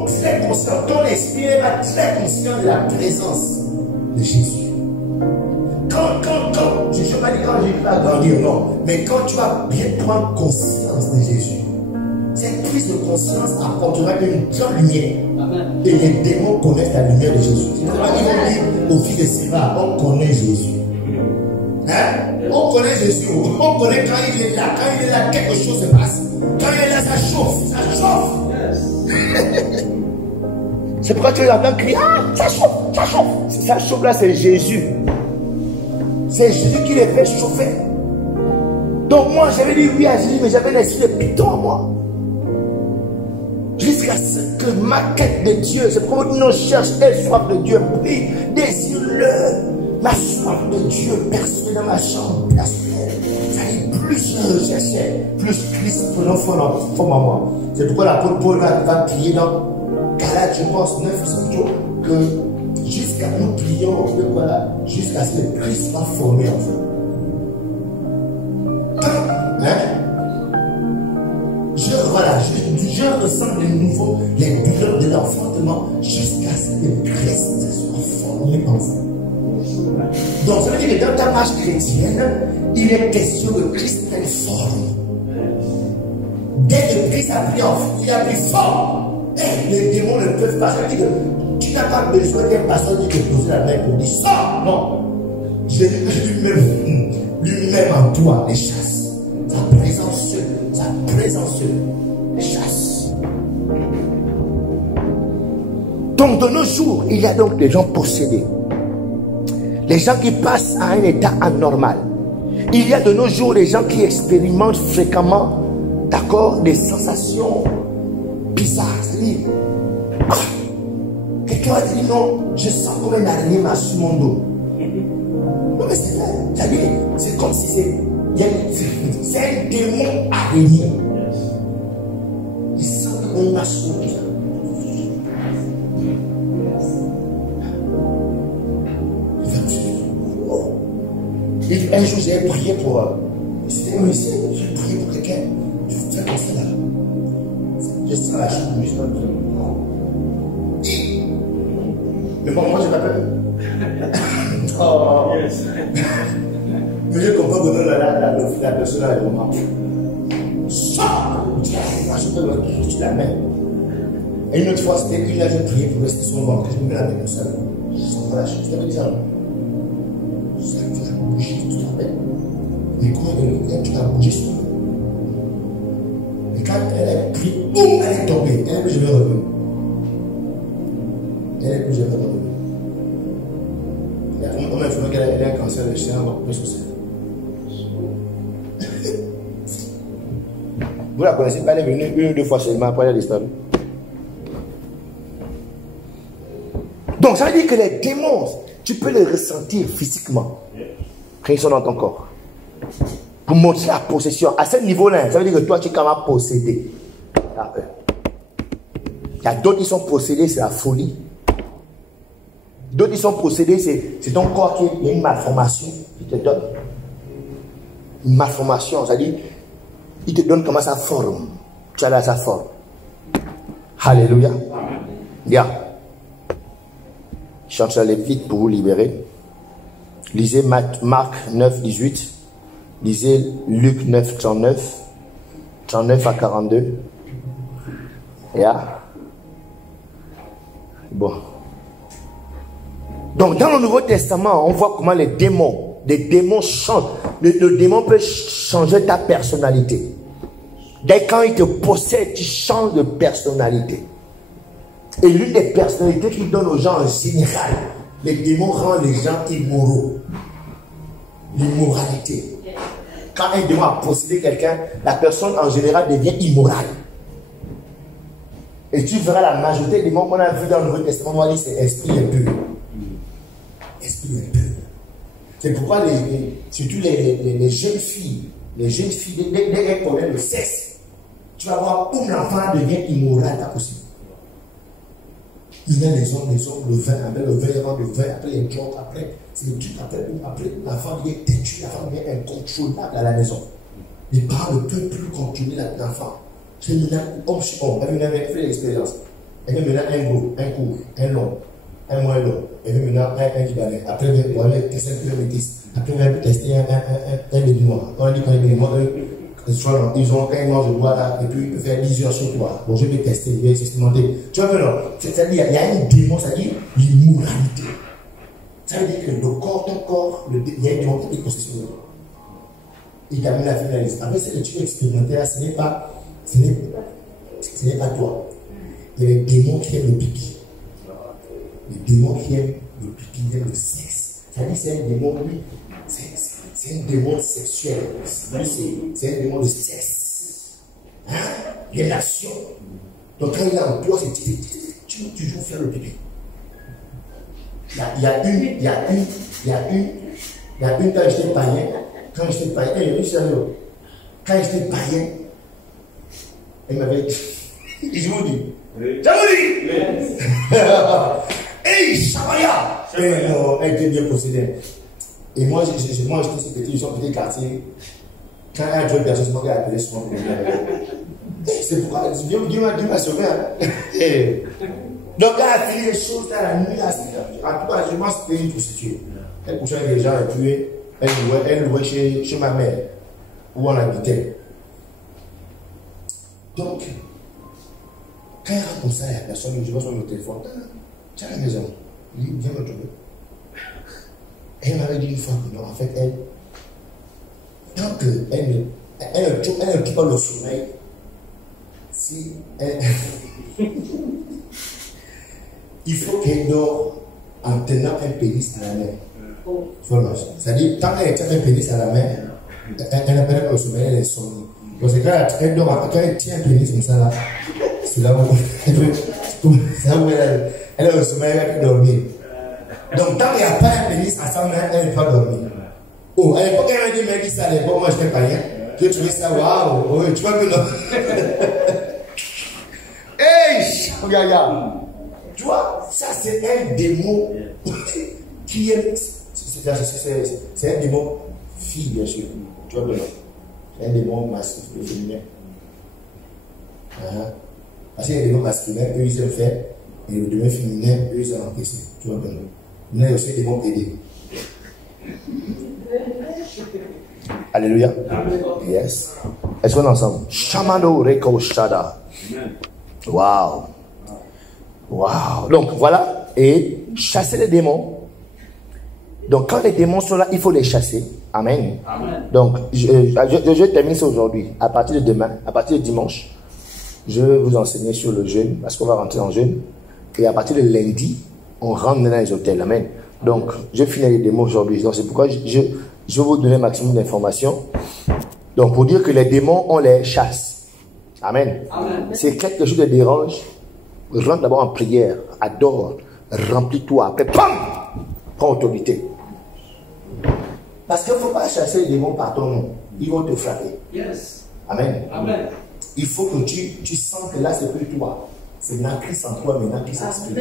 très conscient. Ton esprit n'est pas très conscient de la présence de Jésus. Quand je Je ne vais pas dire quand Jésus va grandir, non. Mais quand tu vas bien prendre conscience de Jésus, cette prise de conscience apportera une grande lumière. Et les démons connaissent la lumière de Jésus. C'est pour ça qu'ils vont dire au fils de Séba, on connaît Jésus. Hein? On connaît Jésus. On connaît quand il est là. Quand il est là, quelque chose se passe. Quand il est là, ça chauffe. Ça chauffe. C'est pourquoi tu entends crier, ah, ça chauffe, ça chauffe. Ça chauffe là, c'est Jésus. C'est Jésus qui les fait chauffer. Donc moi, j'avais dit oui à Jésus, mais j'avais l'esprit de python en moi. Jusqu'à ce que ma quête de Dieu, c'est pourquoi nous cherche et soif de Dieu, prie, désire-le. Ma soif de Dieu personnelle dans ma chambre personnelle. Ça dit, plus je recherchais, plus Christ prenant forme en moi. C'est pourquoi l'apôtre Paul va prier dans Galates, je pense, 9, que jusqu'à nous prions, voilà, jusqu'à ce que Christ soit formé en vous. Je ressens de nouveau les douleurs de l'enfantement jusqu'à ce que Christ soit formé en vous. Donc ça veut dire que dans ta marche chrétienne, il est question de Christ prenne forme. Dès que Christ a pris en vous, il a pris forme. Et les démons ne peuvent pas. Ça veut dire que tu n'as pas besoin d'un pasteur qui te pose la main pour dire ça. Non. Jésus lui-même en toi les chasse. Sa présence les chasse. Donc de nos jours, il y a donc des gens possédés. Les gens qui passent à un état anormal. Il y a de nos jours des gens qui expérimentent fréquemment, d'accord, des sensations bizarres. C'est-à-dire, quelqu'un va dire non, je sens comme une araignée m'a sur mon dos. Non mais c'est vrai. C'est-à-dire, c'est comme si c'est un démon araignée. Il sent comme une m'a sur mon dos. Un jour, j'ai prié pour. C'était un musicien, j'ai prié pour quelqu'un. Je fais comme ça là. Je sens la chose, je sens mais bon, moi je m'appelle. Oh. Mais je comprends que la personne a le moment. Ça! Je peux me sur la main. Et une autre fois, c'était qu'il a prié pour rester sur mon ventre. Je me mets la main comme ça. Je sens la chose. Je t'avais dit ça. Ça va bouger, tu te rappelles. Mais quand tu as bougé sur moi, et quand elle a pris, boum, elle est tombée. Elle est plus jamais revenue. Elle est plus jamais revenue. On m'a informé qu'elle a un cancer de chien, donc plus que ça. Vous la connaissez pas, elle est venue une ou deux fois seulement, après elle a disparu. Donc ça veut dire que les démons, tu peux les ressentir physiquement quand ils sont dans ton corps. Pour montrer la possession. À ce niveau-là, ça veut dire que toi, tu es quand même possédé. Il y a d'autres qui sont possédés, c'est la folie. D'autres qui sont possédés, c'est ton corps qui a une malformation. Il te donne une malformation. C'est-à-dire, il te donne comment sa forme. Tu as là sa forme. Alléluia. Bien. Je chante aller vite pour vous libérer. Lisez Marc 9, 18. Lisez Luc 9, 39. 39 à 42. Yeah. Bon. Donc, dans le Nouveau Testament, on voit comment les démons changent. Le démon peut changer ta personnalité. Dès quand il te possède, tu changes de personnalité. Et l'une des personnalités qu'il donne aux gens en général, les démons rendent les gens immoraux. L'immoralité. Quand un démon a possédé quelqu'un, la personne en général devient immorale. Et tu verras la majorité des démons qu'on a vus dans le Nouveau Testament, on va dire c'est esprit impur. Esprit impur. C'est pourquoi surtout les jeunes filles, dès qu'elles connaissent le sexe, tu vas voir où l'enfant devient immoral, pas possible. Il y a les hommes, le vin, après le vin, le vin, après les drogues, après, c'est le truc, après l'enfant devient têtu, l'enfant devient incontrôlable à la maison. Les parents ne peuvent plus contrôler l'enfant. C'est maintenant, homme sur homme, elle a fait l'expérience. Elle a maintenant un gros, un court, un long. un mois là, et puis maintenant un Libanais. Après, on va tester un peu métis. Après, on va tester un Béninois. On dit qu'on est Béninois, ils ont un noir de bois là, et puis ils peuvent faire 10 heures sur toi. Bon, je vais tester, je vais expérimenter. Tu vois, non, c'est-à-dire, il y a une démon, c'est-à-dire l'immoralité. Ça veut dire que le corps, ton corps, il y a une démon qui est possession. Il termine la finaliste. Après, c'est que tu peux expérimenter là, ce n'est pas toi. Il y a les démons qui aiment le pipi. Les démons qui aiment le pipi, qui aiment le sexe. C'est-à-dire, c'est un démon, lui. C'est un démon sexuel. C'est un démon de sexe. Hein? Relation. Donc, quand il est en toi, tu veux toujours faire le pipi. Il y a une, quand j'étais païen, quand j'étais païen, elle m'avait dit, je vous dis, hey, Shabaya! Elle était bien possédée. Et moi, j'étais ce petit quartier. Quand un jeune personne se moquait à appeler souvent pour venir avec elle. C'est pourquoi Dieu m'a sauvé. Donc, elle a fini les choses dans la nuit. En tout cas, je pense que c'est une prostituée. Elle couchait avec les gens et puis elle louait chez ma mère, où on habitait. Donc, quand elle raconte ça, il y a personne, je vois sur le téléphone, tu es à la maison, il dit, viens me trouver. Et elle m'avait dit une fois que non, en fait, elle, tant qu'elle ne tue pas le sommeil, si elle, il faut qu'elle dort en tenant un pénis à la main. Voilà. C'est-à-dire, tant qu'elle tient un pénis à la main, elle n'a pas le sommeil, elle est somnée. Donc, c'est quand elle tient un pénis comme ça, là, c'est là où elle est au sommeil, elle peut dormir. Donc, tant qu'il n'y a pas un pénis à sa main, elle ne peut pas dormir. Oh, à l'époque, elle m'a dit, mais qui ça, à l'époque, moi, j'étais païen. J'ai trouvé ça, waouh, oui, tu vois que non. Hey, regarde. Tu vois, ça, c'est un démon qui est. C'est un démon fille, bien sûr. Tu vois que non. C'est un démon massif, le féminin. Parce qu'il y a des démons masculins, eux, ils aiment faire. Et le démon féminin, eux, ils aiment encaisser. Tu vois que non. Il y a aussi des démons aidés. Alléluia. Yes. Est-ce qu'on est ensemble? Shamano Reko Shada. Wow. Wow. Donc voilà. Et chasser les démons. Donc quand les démons sont là, il faut les chasser. Amen. Amen. Donc je termine ça aujourd'hui. À partir de demain, à partir de dimanche, je vais vous enseigner sur le jeûne. Parce qu'on va rentrer en jeûne. Et à partir de lundi, on rentre dans les hôtels. Amen. Donc je finis les démons aujourd'hui. Donc c'est pourquoi je vais vous donner un maximum d'informations. Donc pour dire que les démons, on les chasse. Amen. Amen. C'est quelque chose de dérange. Rentre d'abord en prière, adore, remplis-toi, après, pam, prends autorité. Parce qu'il ne faut pas chasser les démons par ton nom. Ils vont te frapper. Yes. Amen. Amen. Il faut que tu sens que là, c'est plus toi. C'est Christ en toi, maintenant qui s'exprime.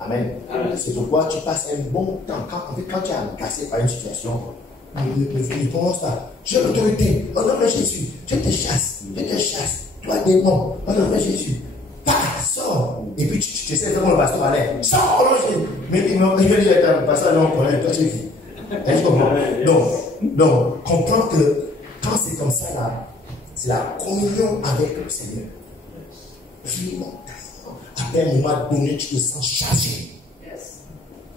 Amen. Amen. C'est pourquoi tu passes un bon temps. Quand tu es agacé par une situation, il commence à, j'ai l'autorité, au nom de Jésus, je te chasse, toi démon, au nom de Jésus. Sors. Et puis tu sais comment le pasteur allait. Sors. Mais il me dit, le pasteur, on connaît, toi tu es qui? Est-ce que tu comprends? Donc, comprends que quand c'est comme ça, là, c'est la communion avec le Seigneur. Après un moment donné, tu te sens chargé.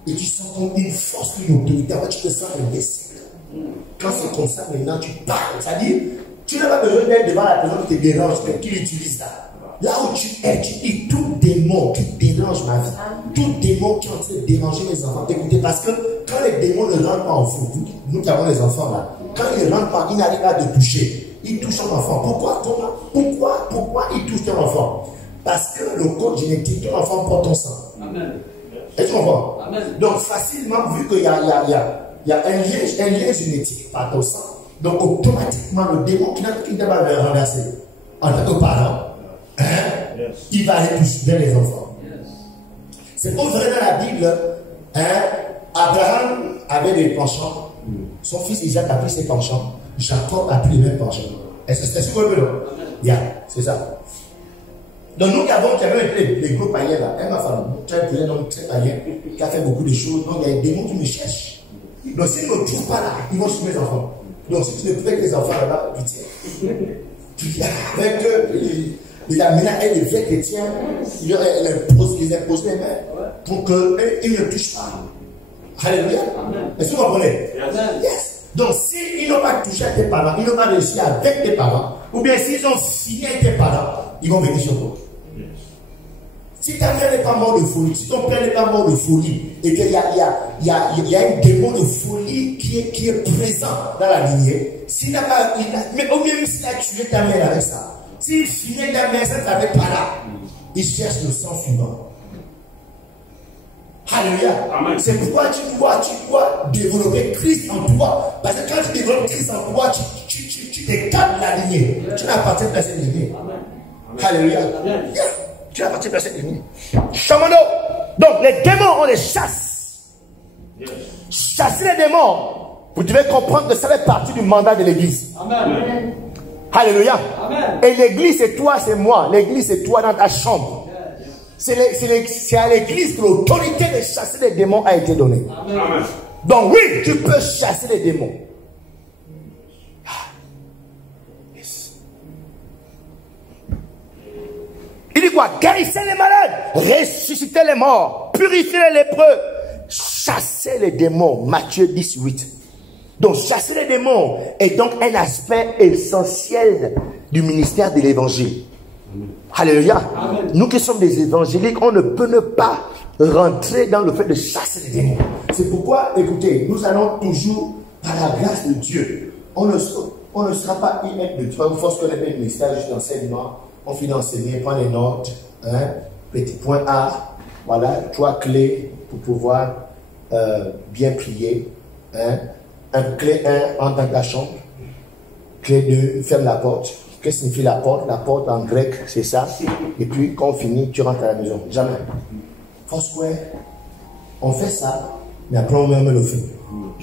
Et tu sens comme une force, une autorité. Après, tu te sens indécis. Quand c'est comme ça, maintenant, tu parles. C'est-à-dire, tu n'as pas besoin d'être devant la personne qui te dérange, mais qui utilise ça. Là où tu es, tu dis tout démon qui dérange ma vie, tout démon qui est en train de déranger mes enfants. Écoutez, parce que quand les démons ne rentrent pas en fou, nous qui avons les enfants là, quand ils ne rentrent pas, ils n'arrivent pas à te toucher. Ils touchent ton enfant. Pourquoi ils touchent ton enfant? Parce que le code génétique, ton enfant porte ton sang. Amen. Est-ce que tu comprends? Donc facilement, vu qu'il y a un lien génétique par ton sang, donc automatiquement le démon qui n'a pas le renverser en tant que parent, il va aller toucher les enfants. C'est pour vrai dans la Bible, Abraham avait des penchants, son fils Isaac a pris ses penchants, Jacob a pris les mêmes penchants. Est-ce que vous voyez? C'est ça. Donc nous qui avons les gros païens là, ma femme, tu as un homme très païen qui a fait beaucoup de choses, donc il y a des démons qui me cherchent. Donc s'ils ne me trouvent pas là, ils vont sur mes enfants. Donc si tu ne peux avec les enfants là-bas, pitié. Avec les amener et les vrais chrétiens, ils imposent les mains pour qu'ils ne touchent pas. Alléluia. Est-ce que vous comprenez? Yes. Donc s'ils n'ont pas touché à tes parents, ils n'ont pas réussi avec tes parents, ou bien s'ils ont signé avec tes parents, ils vont venir sur toi. Si ta mère n'est pas morte de folie, si ton père n'est pas mort de folie, et qu'il y a un démon de folie qui est présent dans la lignée, s'il n'a pas, mais au mieux s'il a tué ta mère avec ça, s'il finit ta mère, ça ne t'avait pas là, il cherche le sang suivant. Alléluia. C'est pourquoi tu dois développer Christ en toi. Parce que quand tu développes Christ en toi, tu t'écartes de la lignée. Tu n'appartiens pas à cette lignée. Alléluia. Yeah. Tu n'appartiens pas à cette lignée. Chamano. Donc les démons, on les chasse. Chasser les démons, vous devez comprendre que ça fait partie du mandat de l'église. Amen. Alléluia. Amen. Et l'église, c'est toi, c'est moi. L'église, c'est toi dans ta chambre. C'est à l'église que l'autorité de chasser les démons a été donnée. Amen. Donc oui, tu peux chasser les démons. Yes. Il dit quoi? Guérissez les malades, ressuscitez les morts, purifiez les lépreux, chassez les démons. Matthieu 18. Donc chasser les démons est donc un aspect essentiel du ministère de l'évangile. Alléluia. Amen. Nous qui sommes des évangéliques, on ne peut ne pas rentrer dans le fait de chasser les démons. C'est pourquoi, écoutez, nous allons toujours, par la grâce de Dieu, on ne sera pas inepte de Dieu. Il faut se connaître le ministère juste d'enseignement. On finit d'enseigner, prend les notes, petit point A, voilà, 3 clés pour pouvoir bien prier. Clé 1, entre dans ta chambre. Clé 2, ferme la porte. Qu'est-ce que signifie la porte? La porte en grec, c'est ça. Et puis, quand on finit, tu rentres à la maison. Jamais. Foursquare, on fait ça, mais après on met le feu.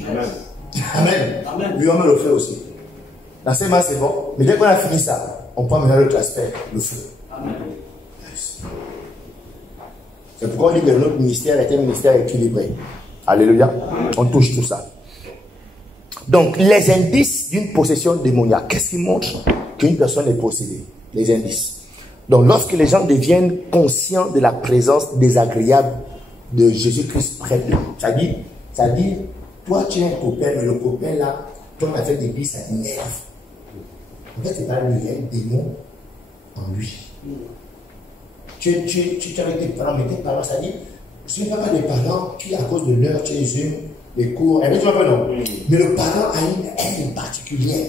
Amen. Amen. Amen. Lui, on met le feu aussi. L'enseignement, c'est bon. Mais dès qu'on a fini ça, on prend maintenant l'autre aspect, le feu. Amen. Yes. C'est pourquoi on dit que notre ministère est un ministère équilibré. Alléluia. Amen. On touche tout ça. Donc, les indices d'une possession démoniaque, qu'est-ce qui montre qu'une personne est possédée? Les indices. Donc, lorsque les gens deviennent conscients de la présence désagréable de Jésus-Christ près d'eux, ça dit, toi tu es un copain, mais le copain là, ton affaire d'église, ça t'énerve. En fait, c'est pas lui, il y a un démon en lui. Tu es avec tes parents, mais tes parents, ça dit, ce n'est pas des parents qui, à cause de l'heure, tu les les cours, non. Mais le parent a une haine particulière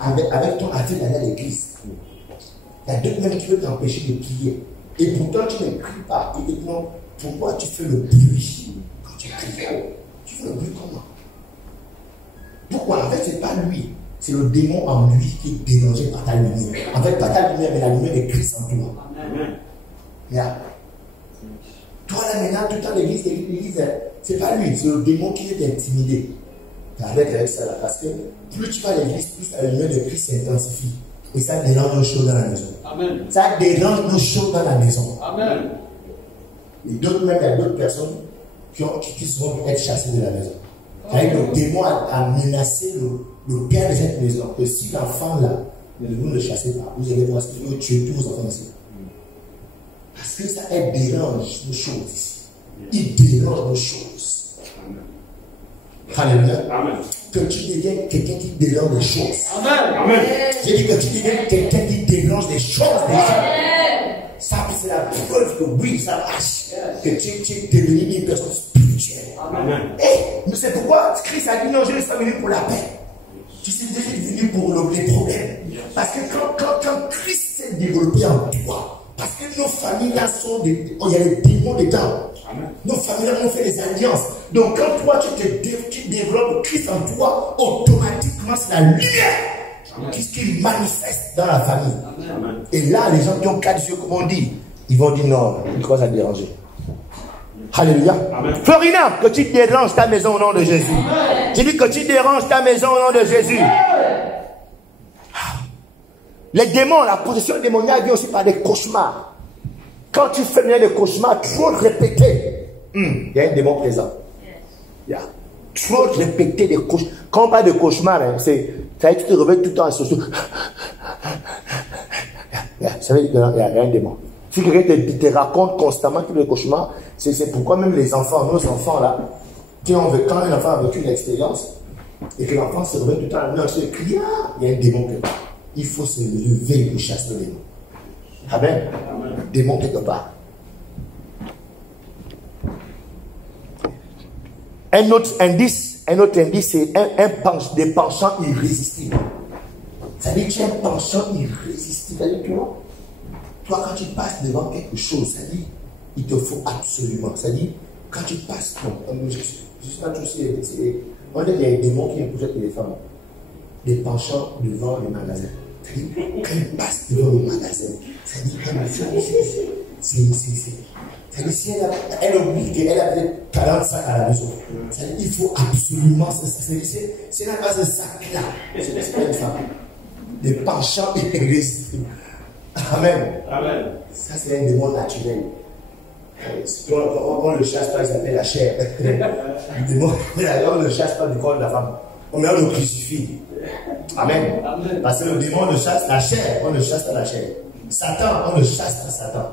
avec ton affaire d'aller à l'église. Il y a d'autres même qui veulent t'empêcher de prier. Et pourtant, tu ne cries pas. Et maintenant, pourquoi tu fais le bruit quand tu cries? Tu fais le bruit comment? Pourquoi? En fait, ce n'est pas lui. C'est le démon en lui qui est dérangé par ta lumière. En fait, pas ta lumière, mais la lumière de Christ en toi. Amen. Yeah. Toi là maintenant, tout le temps l'église, c'est pas lui, c'est le démon qui est intimidé. Arrête avec ça là, parce que plus tu vas à l'église, plus la lumière de Christ s'intensifie. Et ça dérange nos choses dans la maison. Amen. Ça dérange nos choses dans la maison. Amen. Et d'autres, même, il y a d'autres personnes qui vont être chassées de la maison. Avec le démon a menacé le père de cette maison. Que si l'enfant là, vous ne le chassez pas, vous allez voir ce qu'il veut tuer tous vos enfants ici. Parce que ça dérange nos choses ici. Il dérange nos choses. Alléluia. Amen. Que tu deviennes quelqu'un qui dérange les choses. Amen. Amen. J'ai dit que tu deviennes quelqu'un qui dérange les choses. Amen. Ça, c'est la preuve que oui, ça marche. Que tu es devenu une personne spirituelle. Amen. Et c'est pourquoi Christ a dit non, je ne suis pas venu pour la paix. Tu sais déjà venu pour les problèmes. Parce que quand Christ s'est développé en toi, parce que nos familles là sont il y a des démons dedans. Amen. Nos familles là ont fait des alliances. Donc quand toi tu développes Christ en toi, automatiquement c'est la lumière qui manifeste dans la famille. Amen. Et là, les gens qui ont 4 yeux, comme on dit, ils vont dire non, ils commencent à déranger. Alléluia. Amen. Florina, que tu déranges ta maison au nom de Jésus. Amen. J'ai dit que tu déranges ta maison au nom de Jésus. Amen. Les démons, la possession démoniaque vient aussi par des cauchemars. Quand tu fais bien des cauchemars trop répétés, il y a un démon présent. Il y a trop répété des cauchemars. Quand on parle de cauchemar, hein, c'est ça veut dire que tu te réveilles tout le temps à ce soir. Ça veut dire qu'il y a un démon. Si quelqu'un te raconte constamment tous les cauchemars, c'est pourquoi même les enfants, nos enfants là, quand un enfant a vécu une expérience et que l'enfant se réveille tout le temps à la nuit, il crie, il y a un démon quelque part. Il faut se lever pour chasser le démon. Amen. Démon quelque part. Un autre indice, c'est des penchants irrésistibles. Ça veut dire que tu as un penchant irrésistible. Ça veut dire que toi, quand tu passes devant quelque chose, ça dit, il te faut absolument. Ça dit, quand tu passes, je sais pas tous on dit qu'il y a des démons qui imposent les femmes. Des penchants devant les magasins. Ça dit, quand ils passent devant le magasin, ça dit, c'est si elle oublie qu'elle a peut-être 40 sacs à la maison. Ça dit, il faut absolument. C'est la base de sac-là. C'est pas une femme. Des penchants irrésistibles. Amen. Amen. Ça, c'est un démon naturel. On ne le chasse pas, il s'appelle la chair. Le démon, on ne le chasse pas du corps de la femme. On le crucifie. Amen. Amen. Parce que le démon ne chasse la chair, on ne chasse pas la chair. Satan, on ne chasse pas Satan.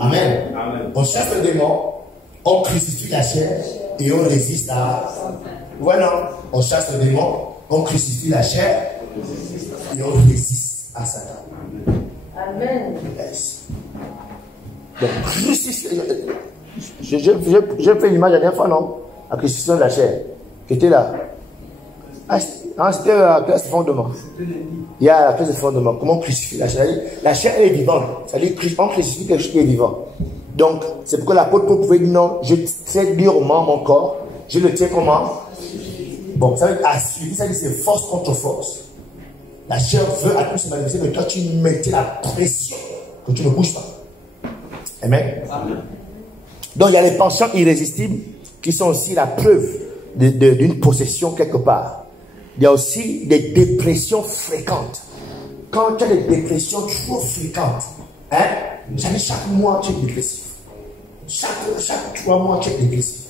Amen. Amen. On chasse le démon, on crucifie la chair et on résiste à. Voilà, on chasse le démon, on crucifie la chair et on résiste à Satan. Amen. Yes. Donc, j'ai fait l'image la dernière fois, non? La crucifixion de la chair, qui était là. C'était la classe de fondement. Il y a la classe de fondement. Comment on crucifie la chair? La chair, elle est vivante. C'est-à-dire qu'on crucifie quelque chose qui est vivant. Donc, c'est pourquoi l'apôtre Paul pouvait dire non, je tiens durement mon corps. Je le tiens comment? Bon, ça veut dire assurer. Ça veut dire c'est force contre force. La chair veut à tout se manifester, mais toi tu mettais la pression que tu ne bouges pas. Amen. Amen. Donc il y a les penchants irrésistibles qui sont aussi la preuve d'une possession quelque part. Il y a aussi des dépressions fréquentes. Quand tu as des dépressions trop fréquentes, chaque mois tu es dépressif. Chaque 3 mois tu es dépressif.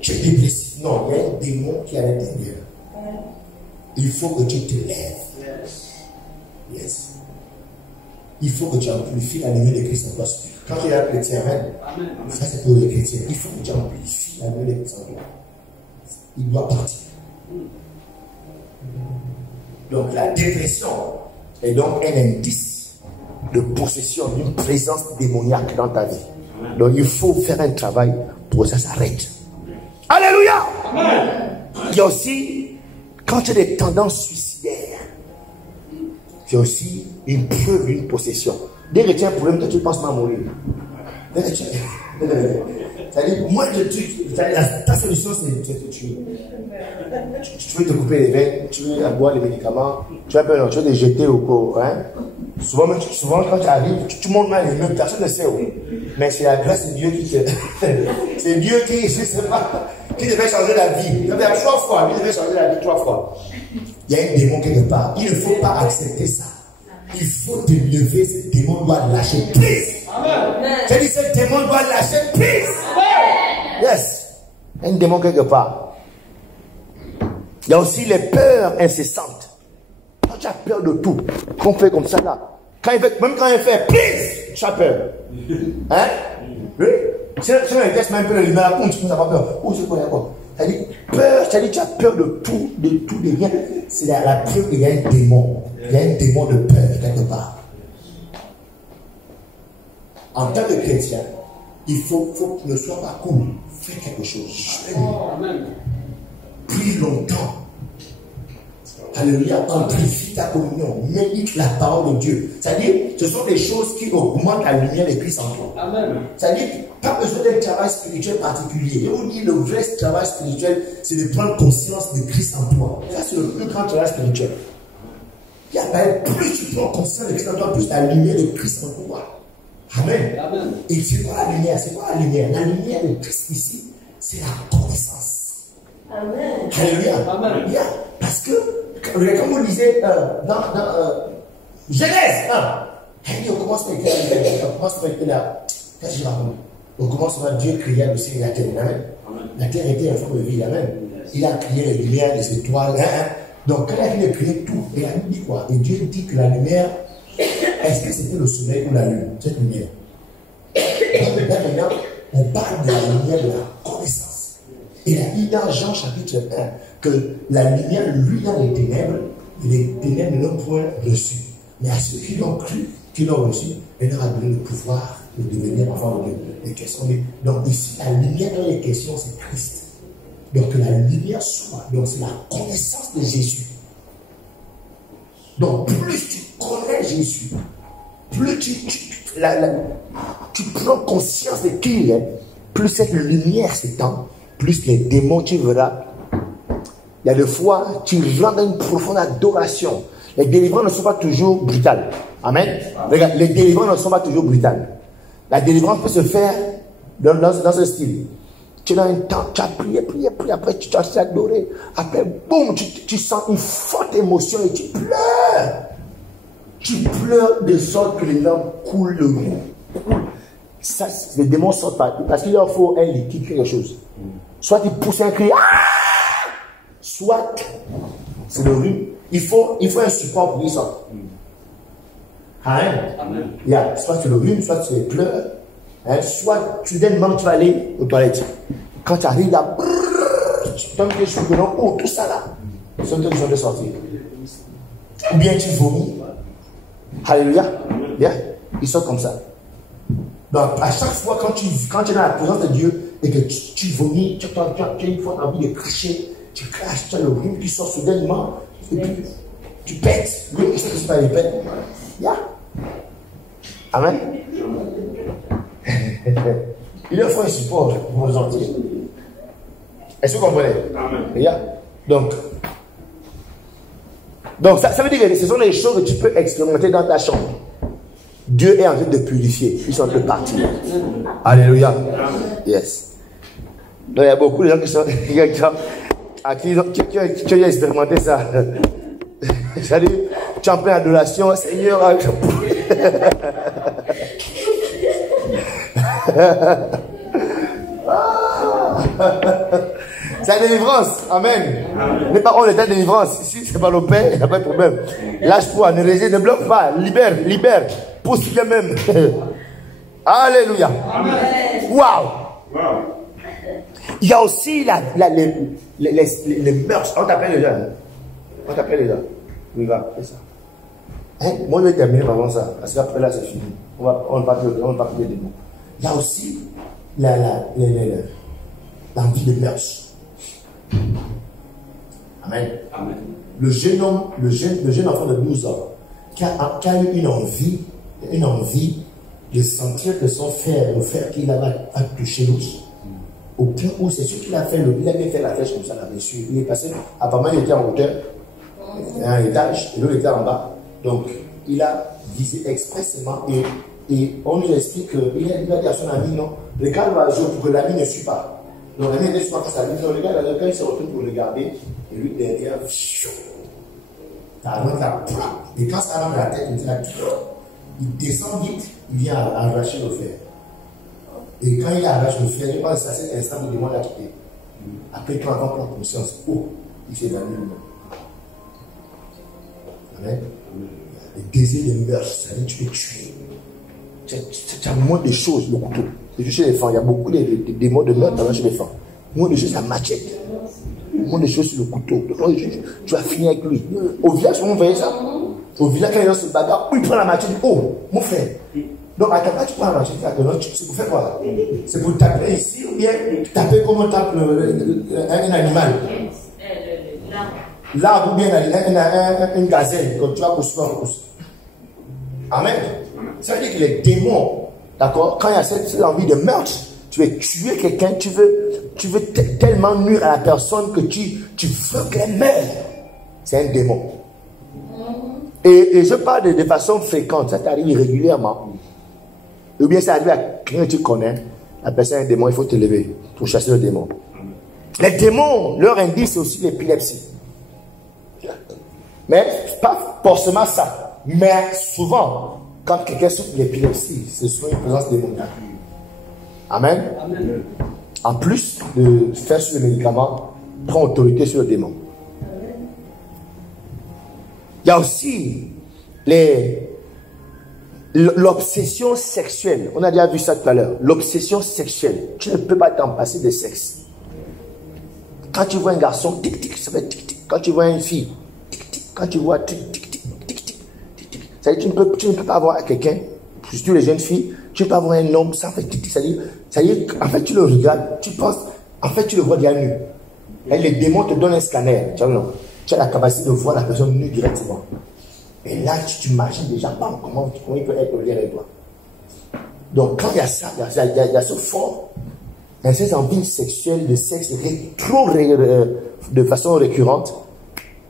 Tu es dépressif. Non, il y a un démon qui est à l'intérieur. Il faut que tu te lèves. Yes. Il faut que tu amplifies la lumière de Christ en toi. Quand tu es un chrétien, ça c'est pour les chrétiens. Il faut que tu amplifies la lumière de Christ en toi. Il doit partir. Donc la dépression est donc un indice de possession d'une présence démoniaque dans ta vie. Donc il faut faire un travail pour que ça s'arrête. Alléluia. Amen. Il y a aussi, quand tu as des tendances suicidaires, c'est aussi une preuve d'une possession. Dès que tu as un problème, tu penses à mourir. C'est-à-dire, moi, ta solution, c'est de te tuer. Tu veux te couper les veines, tu veux boire les médicaments, tu veux te jeter au corps. Hein? Souvent, quand tu arrives, tu montes mal les mains, personne ne sait où. Mais c'est la grâce de Dieu qui te. C'est Dieu qui, je ne sais pas, qui devait changer la vie. Il devait 3 fois, il devait changer la vie 3 fois. Il y a un démon quelque part. Il ne faut pas accepter ça. Il faut te lever, ce démon doit lâcher prise. J'ai dit, ce démon doit lâcher prise. Yes. Un démon quelque part. Il y a aussi les peurs incessantes. Quand tu as peur de tout, qu'on fait comme ça là. Même quand il fait prise, tu as peur. Hein? Oui? Si on teste même un peu le lumière, tu n'as pas peur. Oh, c'est quoi d'accord? C'est-à-dire, peur, c'est-à-dire, tu as peur de tout, de rien. C'est la preuve qu'il y a un démon. Il y a un démon de peur quelque part. En tant que chrétien, il faut ne sois pas cool. Fais quelque chose. Prie longtemps. Alléluia. Amplifie ta communion. Médite la parole de Dieu. C'est-à-dire, ce sont des choses qui augmentent la lumière de Christ en toi. C'est-à-dire, pas besoin d'un travail spirituel particulier. Je vous dis, le vrai travail spirituel, c'est de prendre conscience de Christ en toi. Ça, c'est le plus grand travail spirituel. Il y a plus tu prends conscience de Christ en toi, plus la lumière de Christ en toi. Amen. Amen. Et c'est quoi la lumière? C'est quoi la lumière? La lumière de Christ ici, c'est la connaissance. Amen. Alléluia. Amen. Yeah. Parce que, comme on disait dans Genèse 1, Et on commence par écrire on commence par écrire là. Qu'est-ce que je raconte? On commence par Dieu créer le ciel et la terre. Amen. La terre était en forme de vie. Amen. Il a créé les lumières, les étoiles. Donc, quand il a créé tout, il a dit quoi? Et Dieu dit que la lumière, est-ce que c'était le soleil ou la lune? Cette lumière. Donc, maintenant, on parle de la lumière de la connaissance. Il a dit dans Jean chapitre 1 que la lumière, lui, dans les ténèbres ne l'ont point reçu. Mais à ceux qui l'ont cru, qui l'ont reçu, il leur a donné le pouvoir de devenir enfants de Dieu. Les questions. Donc ici, la lumière dans les questions, c'est Christ. Donc que la lumière soit, donc c'est la connaissance de Jésus. Donc plus tu connais Jésus, plus tu prends conscience de qui il est, plus cette lumière s'étend, plus les démons tu verras. Il y a des fois, tu rentres dans une profonde adoration. Les délivrances ne sont pas toujours brutales. Amen. Regarde, les délivrances ne sont pas toujours brutales. La délivrance peut se faire dans ce style. Tu as un temps, tu as prié, après tu as adoré. Après, boum, tu sens une forte émotion et tu pleures. Tu pleures de sorte que les larmes coulent le goût. Ça, les démons sortent pas. Parce qu'il leur faut un liquide, quelque chose. Soit ils poussent un cri, soit c'est le rhume. Il faut un support pour qu'ils sortent. Amen. Yeah. Soit c'est le rhume, soit c'est les pleurs. Soit tu donnes tu vas aller aux toilettes. Quand tu arrives là, tu donnes des choses, tout ça là. Ils sont besoin de sortir. Ou bien tu vomis. Alléluia. Yeah. Ils sortent comme ça. Donc à chaque fois quand tu es dans la présence de Dieu et que tu vomis, tu as une fois envie de cracher, tu craches, tu as le rhume qui sort soudainement, et puis tu pètes. Oui, qu'est-ce que c'est pas les pètes? Yeah. Amen. Il leur faut un support pour vous sortir. Est-ce que vous comprenez? Amen. Yeah. Donc ça veut dire que ce sont les choses que tu peux expérimenter dans ta chambre. Dieu est en train de purifier. Ils sont en train de partir. Alléluia. Yes. Donc il y a beaucoup de gens qui sont qui ont expérimenté ça. C'est-à-dire, tu es en pleine adoration, Seigneur. C'est la délivrance. Amen. Mais par contre, l'état de délivrance, ici, c'est pas le Père, il n'y a pas de problème. Lâche-toi, ne résiste, ne bloque pas. Libère. Pousse toi-même. Alléluia. Waouh. Il y a aussi les mœurs. On t'appelle les gens. Oui, va, c'est ça. Moi, je vais terminer par ça. Parce qu'après là, c'est fini. On va parler des mots. Il y a aussi l'envie de mœurs. Amen. Le jeune enfant de 12 ans qui a eu une envie de sentir que son frère, le frère qu'il avait a touché l'os. Au point où c'est sûr qu'il a fait il a bien fait la flèche comme ça là-dessus. Il est passé, apparemment il était en hauteur, un étage, et l'autre était en bas. Donc il a visé expressément et on lui explique qu'il a dit à son ami non, regarde l'oiseau pour que l'ami ne suit pas. Donc l'ami ne suit pas face à lui, donc regarde l'oiseau, quand il se retourne pour regarder, et lui derrière, et quand ça rentre dans la tête, il descend vite, il vient arracher le fer. Et quand il arrache le fer, il pense à cet instant où il demande à quitter. Après, quand on prend conscience, il s'évanouit lui-même. Amen. Le désir de mœurs, c'est-à-dire tu peux tuer. Tu as moins de choses, le couteau. C'est chez les femmes, il y a beaucoup de démons de meurtre chez les femmes. Moins de choses, la machette. Moins de choses sur le couteau. Tu vas finir avec lui. Au village, vous voyez ça? Au village, quand il y a ce bagarre, il prend la machette, mon frère. Donc, à ta place, tu prends la machette, c'est pour faire quoi? C'est pour taper ici ou bien taper comme on tape un animal? L'arbre ou bien une gazelle, comme tu vas poursuivre en course. Amen. Ça veut dire que les démons, d'accord, quand il y a cette envie de meurtre, tu veux tuer quelqu'un, tu veux tellement nuire à la personne que tu veux qu'elle meure. C'est un démon. Et je parle de façon fréquente, ça t'arrive régulièrement. Ou bien ça arrive à quelqu'un que tu connais, la personne est un démon, il faut te lever pour chasser le démon. Les démons, leur indice, c'est aussi l'épilepsie. Mais pas forcément ça. Mais souvent, Quand quelqu'un souffre d'épilepsie, c'est souvent une présence démoniaque. Amen. Amen. En plus de faire sur le médicament, prend autorité sur le démon. Il y a aussi l'obsession sexuelle. On a déjà vu ça tout à l'heure. L'obsession sexuelle. Tu ne peux pas t'en passer de sexe. Quand tu vois un garçon, tic tic, ça fait tic tic. Quand tu vois une fille, tic tic. Quand tu vois tic tic tic tic tic tic tic. Ça veut dire tu ne peux pas avoir quelqu'un, surtout les jeunes filles, tu ne peux pas avoir un homme, ça fait tic tic. Ça veut dire en fait tu le regardes, tu penses, en fait tu le vois déjà nu. Et les démons te donnent un scanner. Tu as la capacité de voir la personne nue directement. Et là, tu imagines déjà comment il peut être lié avec toi. Donc, quand il y a ça, il y a ce fort, il y a ces envies sexuelles, de sexe de façon récurrente,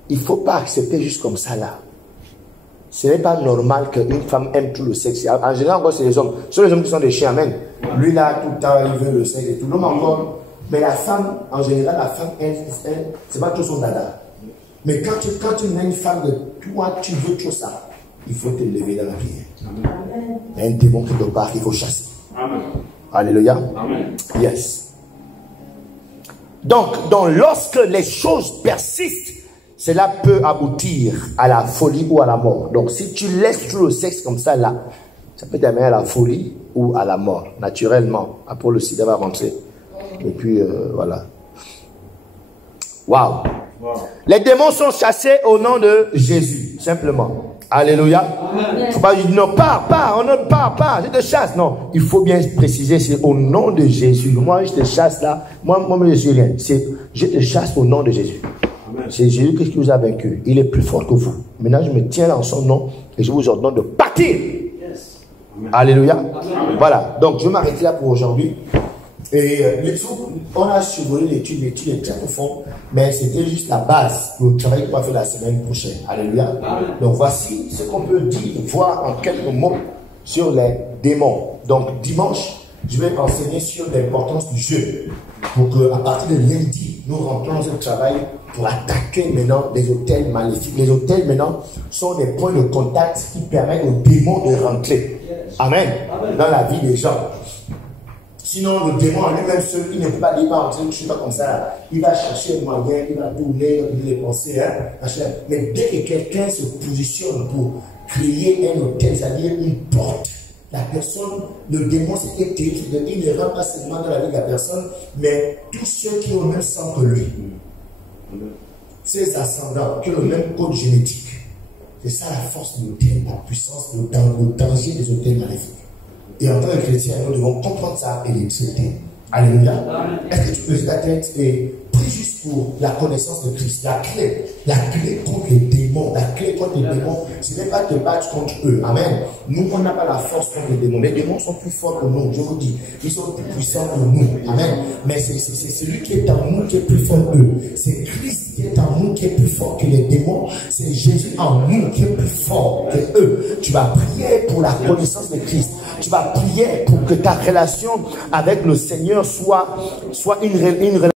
il ne faut pas accepter juste comme ça là. Ce n'est pas normal qu'une femme aime tout le sexe. En général, encore, c'est les hommes. Ce sont les hommes qui sont des chiens, amen. Lui là, tout le temps, il veut le sexe et tout. L'homme encore. Mais la femme, en général, la femme, c'est pas tout son dada. Mais quand tu mets une femme de toi, tu veux tout ça, il faut te lever dans la prière. Il y a un démon qui te part qu'il faut chasser. Amen. Alléluia. Amen. Yes. Donc, lorsque les choses persistent, cela peut aboutir à la folie ou à la mort. Donc, si tu laisses tout le sexe comme ça là, ça peut t'amener à la folie ou à la mort, naturellement. Après, le sida va rentrer. Et puis, voilà. Waouh. Les démons sont chassés au nom de Jésus, simplement. Alléluia. Il ne faut pas dire non, pars, on ne part pas, je te chasse. Non, il faut bien préciser, c'est au nom de Jésus. Moi, je te chasse là. Moi, je suis rien. Je te chasse au nom de Jésus. C'est Jésus qui vous a vaincu. Il est plus fort que vous. Maintenant, je me tiens dans son nom et je vous ordonne de partir. Yes. Alléluia. Amen. Voilà. Donc, je m'arrête là pour aujourd'hui. Et on a survolé l'étude est très profonde, mais c'était juste la base pour le travail qu'on va faire la semaine prochaine. Alléluia. Amen. Donc voici ce qu'on peut dire, voir en quelques mots sur les démons. Donc dimanche, je vais enseigner sur l'importance du jeûne, pour qu'à partir de lundi, nous rentrons dans ce travail pour attaquer maintenant les hôtels maléfiques. Les hôtels maintenant sont des points de contact qui permettent aux démons de rentrer. Amen. Amen. Dans la vie des gens. Sinon, le démon en lui-même seul, il ne peut pas dire, je ne suis pas comme ça. Il va chercher un moyen, il va tourner, il va penser. Mais dès que quelqu'un se positionne pour créer un hôtel, c'est-à-dire une porte, la personne, le démon, c'est terrible. Il ne rentre pas seulement dans la vie de la personne, mais tous ceux qui ont le même sang que lui, ses ascendants, qui ont le même code génétique. C'est ça la force de l'hôtel, la puissance, le danger des hôtels maléfiques. Et en tant que chrétien, nous devons comprendre ça et les traiter. Alléluia. Est-ce que tu peux ta tête et prie juste pour la connaissance de Christ? La clé contre les démons. La clé contre les démons, ce n'est pas de battre contre eux. Amen. Nous, on n'a pas la force contre les démons. Les démons sont plus forts que nous, je vous dis. Ils sont plus puissants que nous. Amen. Mais c'est celui qui est en nous qui est plus fort qu'eux. C'est Christ qui est en nous qui est plus fort que les démons. C'est Jésus en nous qui est plus fort que eux. Tu vas prier pour la connaissance de Christ. Tu vas prier pour que ta relation avec le Seigneur soit une relation